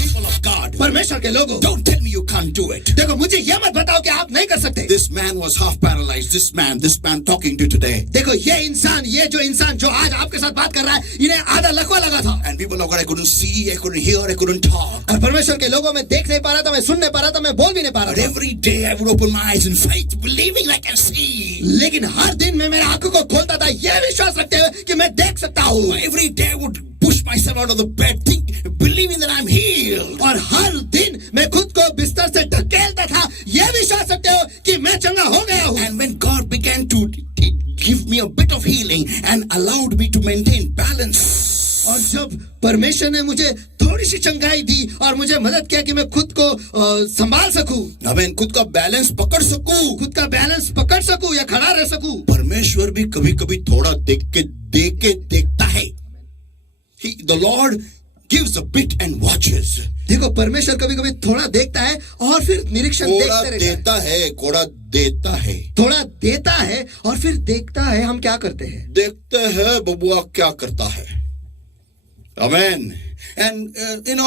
People of God, परमेश्वर के लोगों, don't tell me you can't do it. देखो मुझे यह मत बताओ कि आप नहीं कर सकते. This man was half paralyzed. This man talking to you today. देखो ये जो इंसान जो आज आपके साथ बात कर रहा है, इन्हें आधा लकवा लगा था. And people of God, I couldn't see, I couldn't hear, I couldn't talk. और परमेश्वर के लोगों में देख नहीं पा रहा था, मैं सुन नहीं पा रहा था, मैं बोल भी नहीं पा But रहा था. every day I would open my eyes in faith, believing I can see. लेकिन हर दिन मैं मेरे आंखों को खोलता था, यह विश्वास रखते हुए कि मैं देख सकता हूँ. Every day I would push myself out of the bed, believing that I'm healed. और हर दिन मैं खुद को बिस्तर से ढकेलता था, यह विश्वास रखते हो कि मैं चंगा हो गया हूँ. And when God began to give me a bit of healing and allowed me to maintain balance, और जब परमेश्वर ने मुझे थोड़ी सी चंगाई दी और मुझे मदद किया कि मैं खुद को संभाल सकूं, मैं खुद का बैलेंस पकड़ सकूं, खुद का बैलेंस पकड़ सकूं या खड़ा रह सकूं. परमेश्वर भी कभी-कभी थोड़ा देख के देखता है. The Lord gives a bit and watches. देखो परमेश्वर कभी-कभी थोड़ा देखता है और फिर निरीक्षण देखते रहता है. थोड़ा देता है, थोड़ा देता है और फिर देखता है हम क्या करते हैं. देखते हैं बबुआ क्या करता है. Amen. And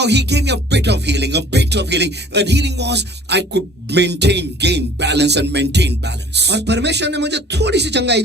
he gave me a bit of healing. And healing was I could gain balance and maintain balance. और परमेश्वर ने मुझे थोड़ी सी चंगाई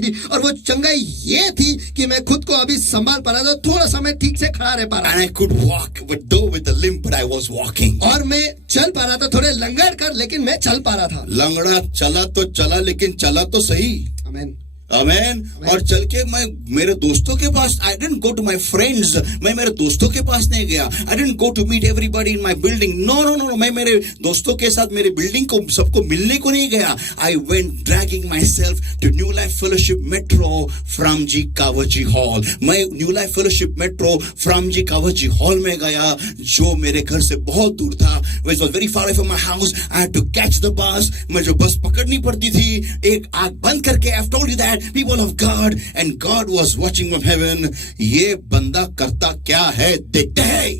दी और वो चंगाई ये थी कि मैं खुद को अभी संभाल पा रहा था, थोड़ा सा मैं ठीक से खड़ा रह पा रहा था. And I could walk, with a limp, but I was walking. और मैं चल पा रहा था, थोड़े लंगड़ कर, लेकिन मैं चल पा रहा था. लंगड़ा चला तो चला, लेकिन चला तो सही. आमीन. Amen. और चल के मैं मेरे दोस्तों के पास, I didn't go to my friends. मैं मेरे दोस्तों के पास नहीं गया. I didn't go to meet everybody in my building. No. मैं मेरे दोस्तों के साथ मेरे बिल्डिंग को सबको मिलने को नहीं गया. I went dragging myself to New Life Fellowship Metro Framji Kavaji Hall. मैं New Life Fellowship Metro Framji Kavaji Hall में गया, जो मेरे घर से बहुत दूर था. It was very far away from my house. I had to catch the bus. मुझे बस पकड़नी पड़ती थी. एक आँख बंद करके, I've told you that. People of God, and God was watching from heaven. ये बंदा करता क्या है देखते हैं.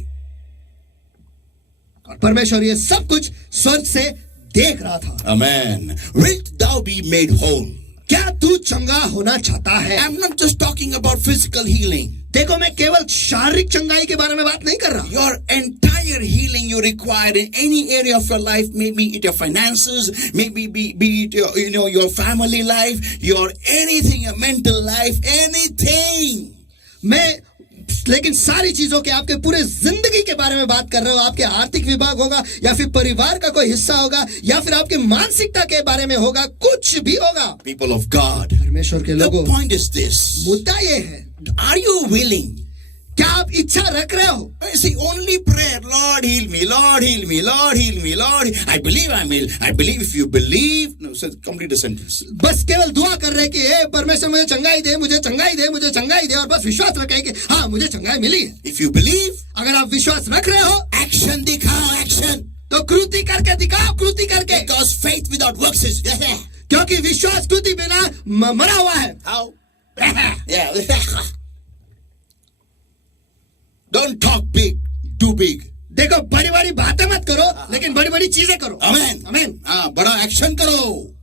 परमेश्वर ये सब कुछ स्वर्ग से देख रहा था. Amen. Wilt thou be made whole? क्या तू चंगा होना चाहता है? I'm not just talking about physical healing. देखो मैं केवल शारीरिक चंगाई के बारे में बात नहीं कर रहा. Your entire healing you require in any area of your life, maybe it your finances, maybe be it your family life, your anything, your mental life, anything. मैं लेकिन सारी चीजों के आपके पूरे जिंदगी के बारे में बात कर रहा हूं. आपके आर्थिक विभाग होगा या फिर परिवार का कोई हिस्सा होगा या फिर आपके मानसिकता के बारे में होगा, कुछ भी होगा. People of God, परमेश्वर के the लोगों, point is this. मुद्दा ये है, Are you willing? क्या आप इच्छा रख रहे हो? See, only prayer, Lord heal me, Lord heal me, Lord heal me, Lord. I believe I'm healed. I believe if you believe. No, so complete the sentence. बस केवल दुआ कर रहे कि हे परमेश्वर मुझे चंगाई दे, मुझे चंगाई दे, मुझे चंगाई दे, और बस विश्वास रखें कि हाँ मुझे चंगाई मिली है. If you believe, अगर आप विश्वास रख रहे हो, action दिखाओ, action. तो कृति करके दिखाओ, कृति करके. Because faith without works is क्योंकि विश्वास कृति बिना मरा हुआ है. How? Yeah. Don't talk big, do big. देखो बड़ी बड़ी बातें मत करो, लेकिन बड़ी बड़ी चीजें करो. Amen. Amen. हाँ, बड़ा एक्शन करो.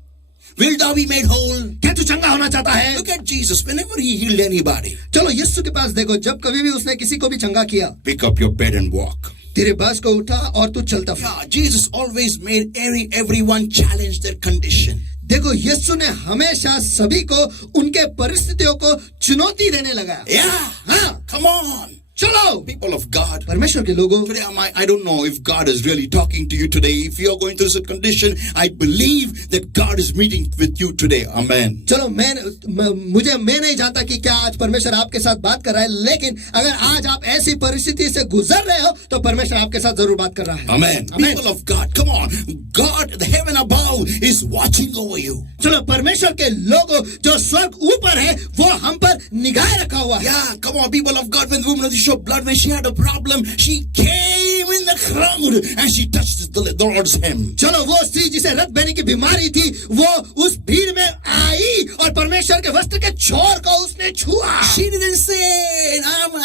Will thou be made whole? क्या तू चंगा होना चाहता है? Look at Jesus. Whenever he healed anybody, चलो यीशु के पास देखो, जब कभी भी उसने किसी को भी चंगा किया, pick up your bed and walk. तेरे बस को उठा और तू चलता फिर. Yeah, Jesus always made everyone challenge their condition. देखो यीशु ने हमेशा सभी को उनके परिस्थितियों को चुनौती देने लगा. Yeah. हाँ, Come on. चलो People of God, परमेश्वर के लोगों, today I don't know if God is really talking to you today. If you are going through such condition, I believe that God is meeting with you today. Amen. चलो मैं नहीं जानता कि क्या आज परमेश्वर आपके साथ बात कर रहा है, लेकिन अगर आज आप ऐसी परिस्थिति से गुजर रहे हो तो परमेश्वर आपके साथ जरूर बात कर रहा है. Amen. People of God, come on. God, the heaven above is watching over you. चलो परमेश्वर के लोगों, जो स्वर्ग ऊपर है वो हम पर निगाह रखा हुआ है. Yeah, come on, people of God. When the woman of the issue of blood, when she had a problem, she came in the crowd and she touched the Lord's hem. चलो वो स्त्री जिसे रक्त बहने की बीमारी थी, वो उस भीड़ में आई और परमेश्वर के वस्त्र के छोर को उसने छुआ. She didn't say,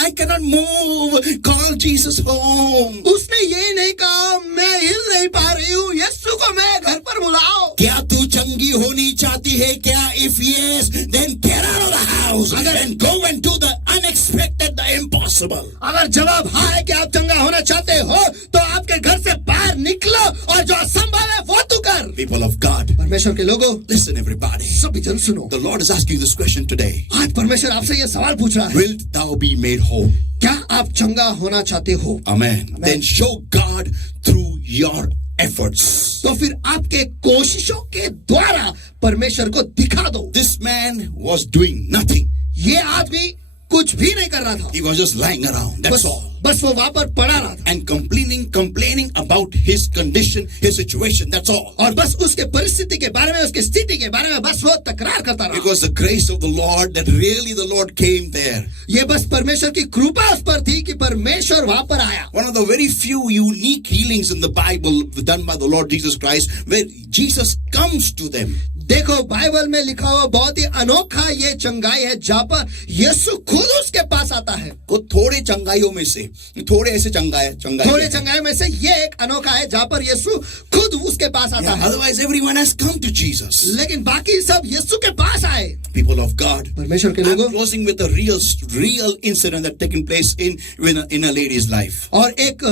I cannot move. Call Jesus home. उसने ये नहीं कहा मैं हिल नहीं पा रही हूँ, यीशु को मैं घर पर बुलाओ. क्या तू चंगी होनी चाहती है क्या? If yes, then get out of the house and go and do the unexpected, the impossible. अगर जवाब हाँ है कि आप चंगा होना चाहते हो तो आपके घर से बाहर निकलो और जो असंभव है वो तू कर. People of God, परमेश्वर के लोगों, listen everybody. सभी जन सुनो. The Lord is asking this question today. आज परमेश्वर आपसे ये सवाल पूछ रहा है, Wilt thou be made whole? क्या आप चंगा होना चाहते हो? Amen. Then show God through your efforts. तो फिर आपके कोशिशों के द्वारा परमेश्वर को दिखा दो. This man was doing nothing. ये आदमी कुछ भी नहीं कर रहा था. He was just lying around. That's all. बस वो वहां पर पड़ा रहा था. And complaining about his condition, his situation. That's all. और बस उसके परिस्थिति के बारे में, उसकी स्थिति के बारे में बस वो तकरार करता रहा. It was the grace of the Lord that really the Lord came there. ये बस परमेश्वर की कृपा उस पर थी कि परमेश्वर वहां पर आया. One of the very few unique healings in the Bible done by the Lord Jesus Christ, where Jesus comes to them. देखो बाइबल में लिखा हुआ बहुत ही अनोखा ये चंगाई है जहाँ पर यीशु खुद उसके पास आता है. वो थोड़े चंगाइयों में से, थोड़े ऐसे चंगाई थोड़े चंगाई में से ये एक अनोखा है जहाँ पर यीशु खुद उसके पास आता है. Otherwise everyone has come to Jesus. लेकिन बाकी सब यीशु के पास आए. People of God, परमेश्वर के लोगों, I'm closing with a real incident that taken place in a lady's life. और एक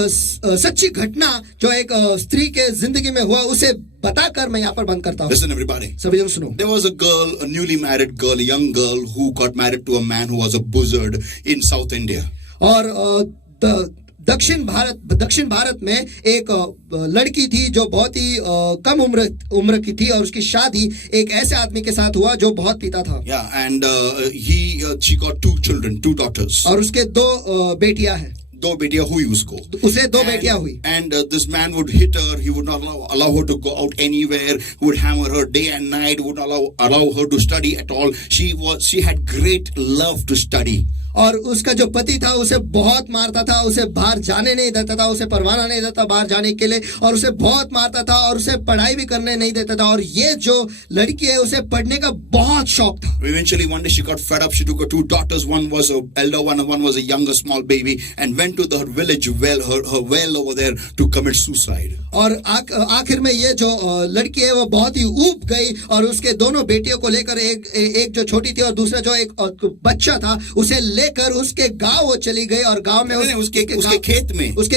सच्ची घटना जो एक स्त्री के जिंदगी में हुआ उसे बताकर मैं यहाँ पर बंद करता हूँ. Listen everybody. सभी जन सुनो. There was a girl, a newly married girl, a young girl who got married to a man who was a buzzard in South India. और दक्षिण भारत में एक लड़की थी जो बहुत ही कम उम्र की थी और उसकी शादी एक ऐसे आदमी के साथ हुआ जो बहुत पीता था. Yeah, and she got two children, two daughters. और उसके दो बेटियां हैं. दो बेटियां हुई उसको. उसे दो बेटियां हुई. And this man would hit her. He would not allow her to go out anywhere. He would hammer her day and night. Would not allow her to study at all. She had great love to study. और उसका जो पति था उसे बहुत मारता था, उसे बाहर जाने नहीं देता था, उसे परवाना नहीं देता बाहर जाने के लिए, और उसे बहुत मारता था और उसे पढ़ाई भी करने नहीं देता था. और ये जो लड़की है उसे पढ़ने का बहुत शौक था. Eventually one day she got fed up. She took her two daughters. One was an elder one and one was a younger small baby, and went to the village well, her well over there to commit suicide. और आखिर में ये जो लड़की है वो बहुत ही ऊब गई और उसके दोनों बेटियों को लेकर एक जो छोटी थी और दूसरा जो एक बच्चा था उसे लेकर उसके गांव वो चली गई. और गांव में उसके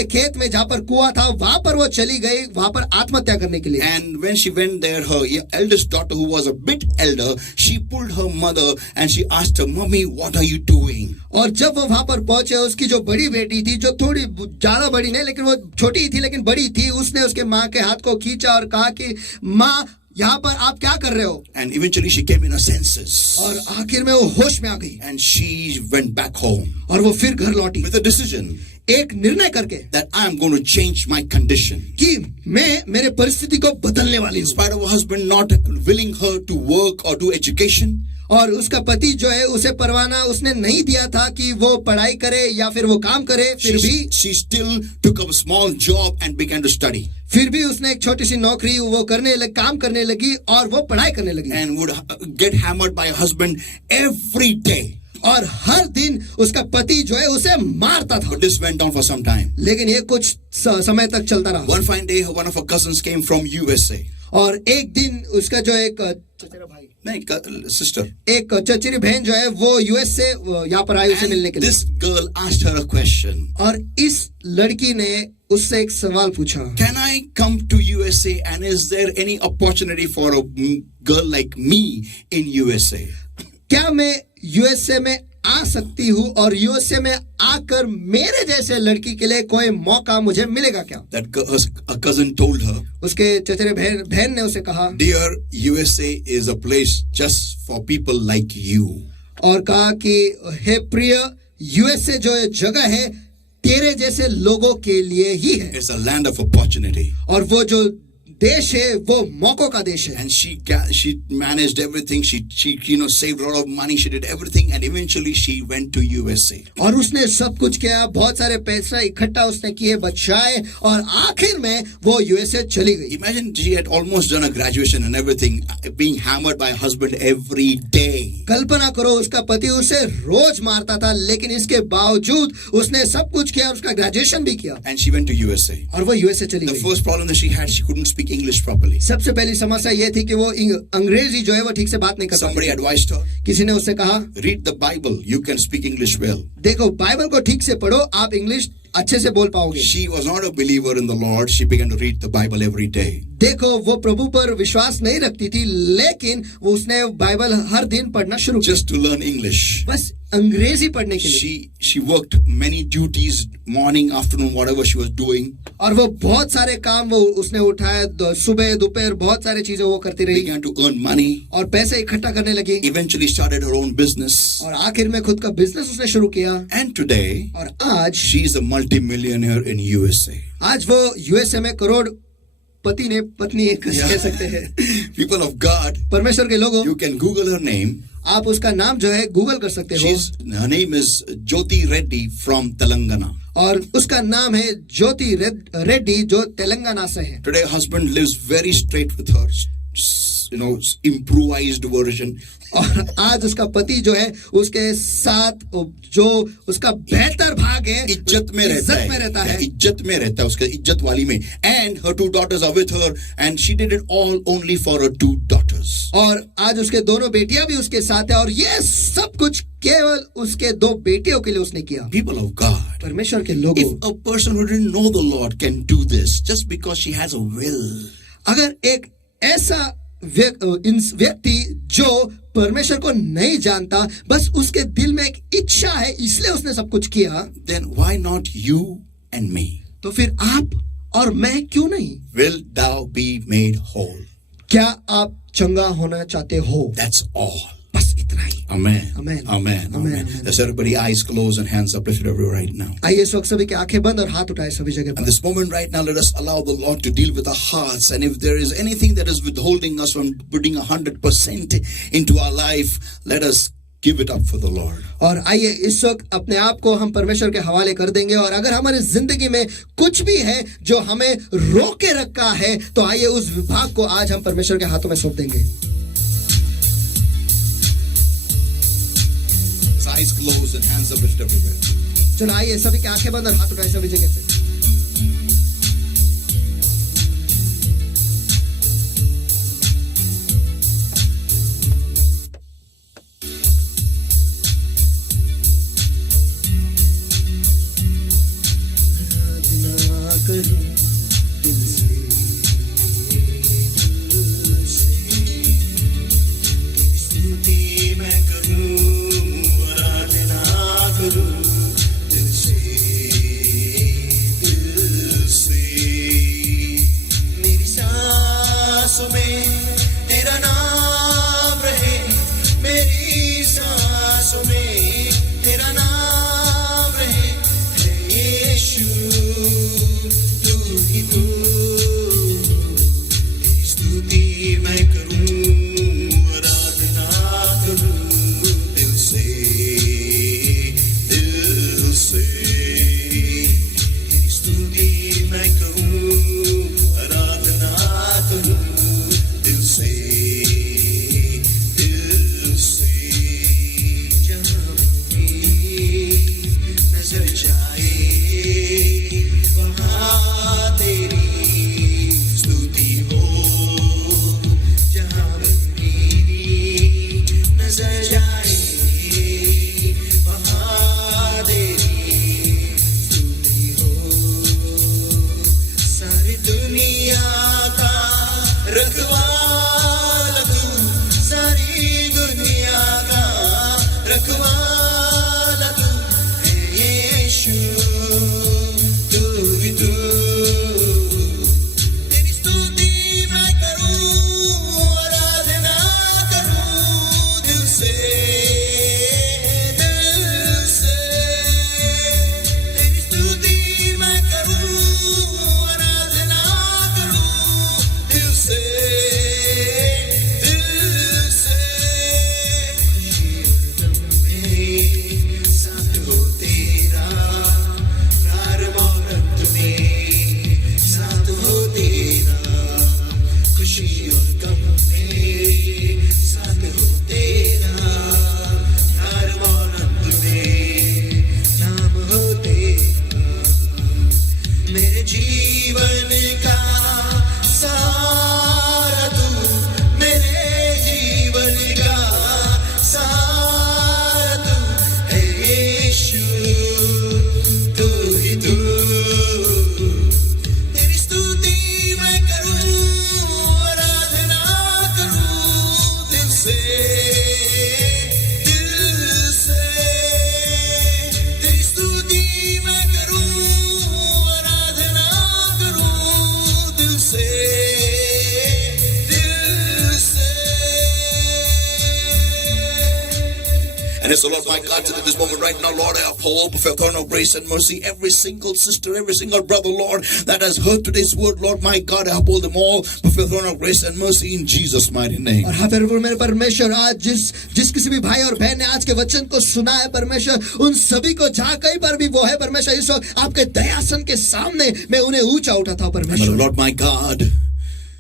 खेत में जहाँ पर कुआं था वहां पर वो चली गई, वहां पर आत्महत्या करने के लिए. And when she went there, her eldest daughter, who was a bit elder, she pulled her mother and she asked her, "Mommy, what are you doing?" और जब वो वहां पर पहुंचे उसकी जो बड़ी बेटी थी, जो थोड़ी ज्यादा बड़ी नहीं लेकिन वो छोटी थी लेकिन बड़ी थी, उसने उसके माँ के हाथ को खींचा और कहा कि माँ यहाँ पर आप क्या कर रहे हो. And eventually she came in her senses. और आखिर में वो होश में आ गई. And she went back home. और वो फिर घर लौटी. With a decision. एक निर्णय करके. That I am going to change my condition. कि मैं मेरे परिस्थिति को बदलने वाली हूँ. In spite of her husband not willing her to work or do education. और उसका पति जो है उसे परवाना उसने नहीं दिया था कि वो पढ़ाई करे या फिर वो काम करे. फिर भी she still took up a small job and began to study. फिर भी उसने एक छोटी सी नौकरी वो काम करने लगी और वो पढ़ाई करने लगी. And would get hammered by her husband every day. और हर दिन उसका पति जो है उसे मारता था. But this went on for some time. लेकिन ये कुछ समय तक चलता रहा. One fine day, one of her cousins came from USA. और एक दिन उसका जो एक चचेरा भाई नहीं सिस्टर, एक चचेरी बहन जो है वो यूएस से यहाँ पर आई उसे मिलने के लिए. This girl asked her a question. और इस लड़की ने उससे एक सवाल पूछा. Can I come to USA and is there any opportunity for a girl like me in USA? क्या मैं यूएसए में आ सकती हूँ और यूएसए में आकर मेरे जैसे लड़की के लिए कोई मौका मुझे मिलेगा क्या? A cousin told her, उसके चचेरे बहन ने उसे कहा, "Dear, USA is a place just for people like you." और कहा कि हे प्रिय, यूएसए जो जगह है तेरे जैसे लोगों के लिए ही है, It's a land of opportunity. और वो जो देश है वो मौकों का देश है। And she managed everything. She saved a lot of money. She did everything, and eventually she went to USA. और उसने सब कुछ किया, बहुत सारे पैसा इकट्ठा उसने किए, बचाए, और आखिर में वो यूएसए चली गई। Imagine she had almost done a graduation and everything, being hammered by her husband every day. कल्पना करो, उसका पति उसे रोज मारता था, लेकिन इसके बावजूद उसने सब कुछ किया, उसका ग्रेजुएशन भी किया, And she went to USA. और वो यूएसए चली The गई। first problem that she had, she couldn't speak English properly. सबसे पहली समस्या ये थी कि वो अंग्रेजी जो है वो ठीक से बात नहीं कर Somebody पाती। advised her, किसी ने उससे कहा, read the Bible. You can speak English well. देखो बाइबल को ठीक से पढ़ो, आप इंग्लिश अच्छे से बोल पाओगे। She was not a believer in the Lord. She began to read the Bible every day. देखो वो प्रभु पर विश्वास नहीं रखती थी, लेकिन वो उसने बाइबल हर दिन पढ़ना शुरू किया, Just to learn English. बस अंग्रेजी पढ़ने के लिए। She worked many duties, morning, afternoon, whatever she was doing. और वो बहुत सारे काम वो उसने उठाया, सुबह दोपहर बहुत सारी चीजें वो करती रही, Began to earn money. और पैसे इकट्ठा करने लगी, Eventually started her own business. और आखिर में खुद का बिजनेस उसने शुरू किया। And today, और आज she is a multi-millionaire in USA. आज वो यूएसए में करोड़ पति ने पत्नी कह सकते हैं। People of God, परमेश्वर के लोगों, you can Google her name. आप उसका नाम जो है गूगल कर सकते हो, Her name is Jyoti Reddy from Telangana. और उसका नाम है ज्योति रेड्डी, जो तेलंगाना से है। Today, her husband lives very straight with her, improvised version. और आज उसका पति जो है उसके साथ जो उसका बेहतर भाग है, इज्जत में रहता है, इज्जत में रहता है, उसके इज्जत वाली में। And her 2 daughters are with her, and she did it all only for her 2 daughters. और आज उसके दोनों बेटियां भी उसके साथ है, और ये सब कुछ केवल उसके 2 बेटियों के लिए उसने किया। People of God, परमेश्वर के लोगों, if a person who didn't know the Lord can do this just because she has a will, अगर एक ऐसा व्यक्ति जो परमेश्वर को नहीं जानता, बस उसके दिल में एक इच्छा है इसलिए उसने सब कुछ किया, then why not you and me? तो फिर आप और मैं क्यों नहीं? Will thou be made whole? क्या आप चंगा होना चाहते हो? That's all. बस इतना ही। Amen. Amen. Amen. Amen. Amen. Let's everybody eyes closed and hands uplifted everywhere right now. आइए इस वक्त सभी की आंखें बंद और हाथ उठाए सभी जगह At पर। this moment right now, let us allow the Lord to deal with our hearts. And if there is anything that is withholding us from putting 100% into our life, let us give it up for the Lord. और आइए इस वक्त अपने आप को हम परमेश्वर के हवाले कर देंगे, और अगर हमारी जिंदगी में कुछ भी है जो हमें रोके रखा है, तो आइए उस विभाग को आज हम परमेश्वर के हाथों में सौंप देंगे। Eyes closed and hands uplifted everywhere. चलो आइए सभी की आंखें बंद और हाथ उठाए सभी जगह से। And it's the Lord my God, in this moment right now, Lord, I uphold before throne of grace and mercy every single sister, every single brother, Lord, that has heard today's word, Lord my God, I uphold them all before throne of grace and mercy in Jesus' mighty name. और हाँ प्रभु मेरे परमेश्वर, आज जिस किसी भी भाई और बहन ने आज के वचन को सुना है परमेश्वर, उन सभी को जहाँ कहीं पर भी वो है परमेश्वर, इस वक्त आपके दयासन के सामने मैं उन्हें ऊंचा उठाता हूँ परमेश्वर। Lord my God,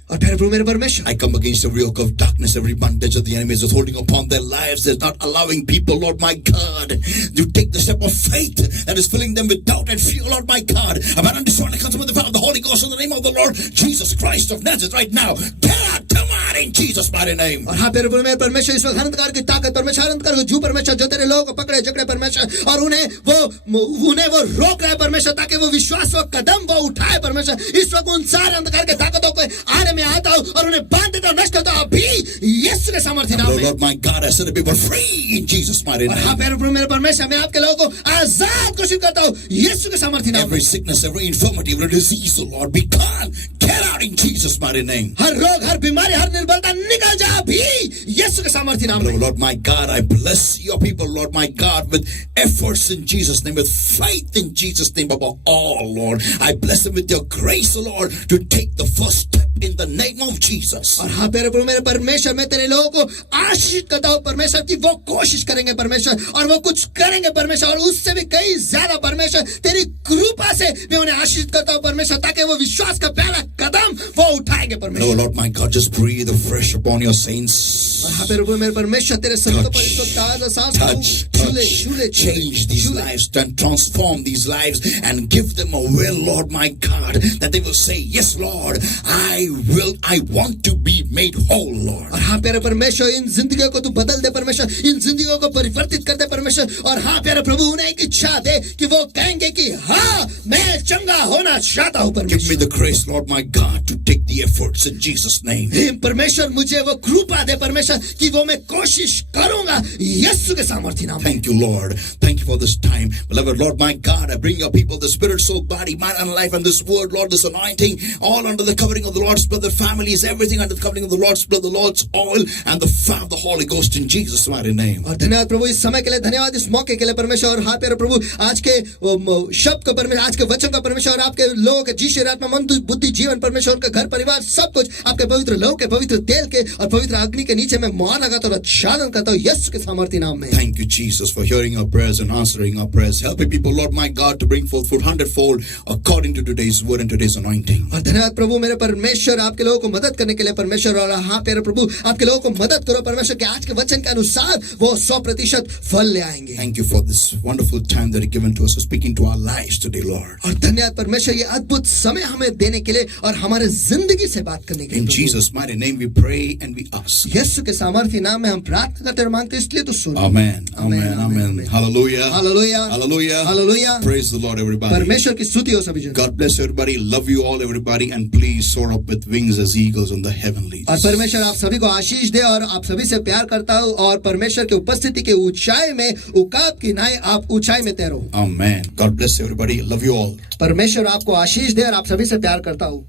और फिर प्रभु मेरे परमेश्वर, I come against every yoke of darkness, every bondage of the enemy is holding upon their lives. They're not allowing people, Lord my God, to take the step of faith that is filling them with doubt and fear, Lord my God. About and destroy the consummate the power of the Holy Ghost in the name of the Lord Jesus Christ of Nazareth right now. Get out, come out in Jesus' mighty name. और हाँ प्रभु मेरे परमेश्वर, इस वक्त अंधकार की ताकत परमेश्वर, अंधकार को झू परमेश्वर, जो तेरे लोगों को पकड़े जकड़े परमेश्वर, और उन्हें वो रोक रहा है परमेश्वर, ताकि वो विश्वास व कदम वो उठाए परमेश्वर। इस वक्त उन सारे अंधकार के ताकतों को आने में आता हूँ और उन्हें बांध देता हूँ, नष्ट करता हूँ अभी यीशु के सामर्थ्य नाम में। Lord my God, I set the people free in Jesus' mighty और हाँ name. प्रभु मेरे परमेश्वर, मैं आपके लोगों को आजाद घोषित करता हूँ यीशु के सामर्थ्य नाम में। Every sickness, every infirmity, every disease, oh Lord, be gone. Get out in Jesus' mighty name. हर रोग, हर बीमारी, हर निर्बलता निकल जा अभी यीशु के सामर्थ्य नाम में। Lord my God, I bless your people, Lord my God, with efforts in Jesus' name, with faith in Jesus' name above all, Lord. I bless them with your grace, oh Lord, to take the first step in the name of Jesus. और हाँ प्रभु मेरे परमेश्वर, मैं तेरे लोगों को आशीष करता हूँ परमेश्वर कि वो कोशिश करेंगे परमेश्वर, और वो कुछ करेंगे परमेश्वर, और उससे भी कई ज्यादा परमेश्वर तेरी कृपा से मैं उन्हें आशीष करता हूँ परमेश्वर, ताकि वो विश्वास का पहला कदम वो उठाएंगे Oh परमेश्वर। Lord my God, just breathe afresh upon your saints. और हाँ प्रभु मेरे परमेश्वर, तेरे संतों पर इसको ताजा सांस Touch, change these lives, transform these lives, and give them a will, Lord my God, that they will say, yes Lord, I want to be made whole, Lord. और हाँ प्यारे परमेश्वर, इन जिंदगियों को तू बदल दे परमेश्वर, इन जिंदगियों को परिवर्तित कर दे परमेश्वर। और हाँ प्यारे प्रभु, उन्हें एक इच्छा दे कि वो कहेंगे कि हाँ मैं चंगा होना चाहता हूँ Give me परमेश्वर। the grace, Lord my God, to take the efforts in Jesus' name. हे परमेश्वर, मुझे वो कृपा दे परमेश्वर कि वो मैं कोशिश करूंगा यीशु के सामर्थ्य नाम में। Thank you, Lord. Thank you for this time. Beloved Lord my God, I bring your people, the spirit, soul, body, mind, and life, and this word, Lord, this anointing, all under the covering of the Lord's blood, the families, everything under the covering of the Lord's blood, the Lord's oil, and the fire of the Holy Ghost in Jesus' mighty name. और धन्यवाद प्रभु इस समय के लिए, धन्यवाद इस मौके के लिए परमेश्वर। और हाँ प्यारे प्रभु, आज के शब्द का परमेश्वर, आज के वचन का परमेश्वर, और आपके लोगों के जी शरीर आत्मा मन बुद्धि जीवन परमेश्वर, उनका घर परिवार सब कुछ आपके पवित्र लोह के, पवित्र तेल के और पवित्र अग्नि के नीचे मैं मुहर लगाता और आच्छादन करता हूँ यीशु के सामर्थ्य नाम में। Thank you, Jesus, for hearing our prayers and answering our prayers, helping people, Lord my God, to bring forth fruit 100-fold according to today's word and today's anointing. और धन्यवाद प्रभु मेरे परमेश्वर, आपके लोगों को मदद करने के लिए परमेश्वर। और हाँ प्यारे प्रभु, आपके लोगों को मदद करो परमेश्वर कि आज के वचन के अनुसार वो 100% फल ले आएंगे। Thank you for this wonderful time that you've given to us for speaking to our lives today, Lord. और धन्यवाद परमेश्वर, ये अद्भुत समय हमें देने के लिए और हमारे जिंदगी से बात करने के लिए। In Jesus' mighty name we pray and we ask. यीशु के सामर्थ्य नाम में हम प्रार्थना करते और मांगते, इसलिए तो सुनो। Amen. Amen. Amen. Hallelujah. Hallelujah, Hallelujah. Hallelujah. Praise the Lord, everybody. परमेश्वर की स्तुति हो सभी जन। God bless everybody. Love you all, everybody. And please soar up with wings as eagles on the heavenlies. और परमेश्वर आप सभी को आशीष दे और आप सभी से प्यार करता हूँ, और परमेश्वर की उपस्थिति के ऊंचाई में उकाब की नाई आप ऊंचाई में तैरो। Amen. God bless everybody. Love you all. परमेश्वर आपको आशीष दे और आप सभी से प्यार करता हूँ।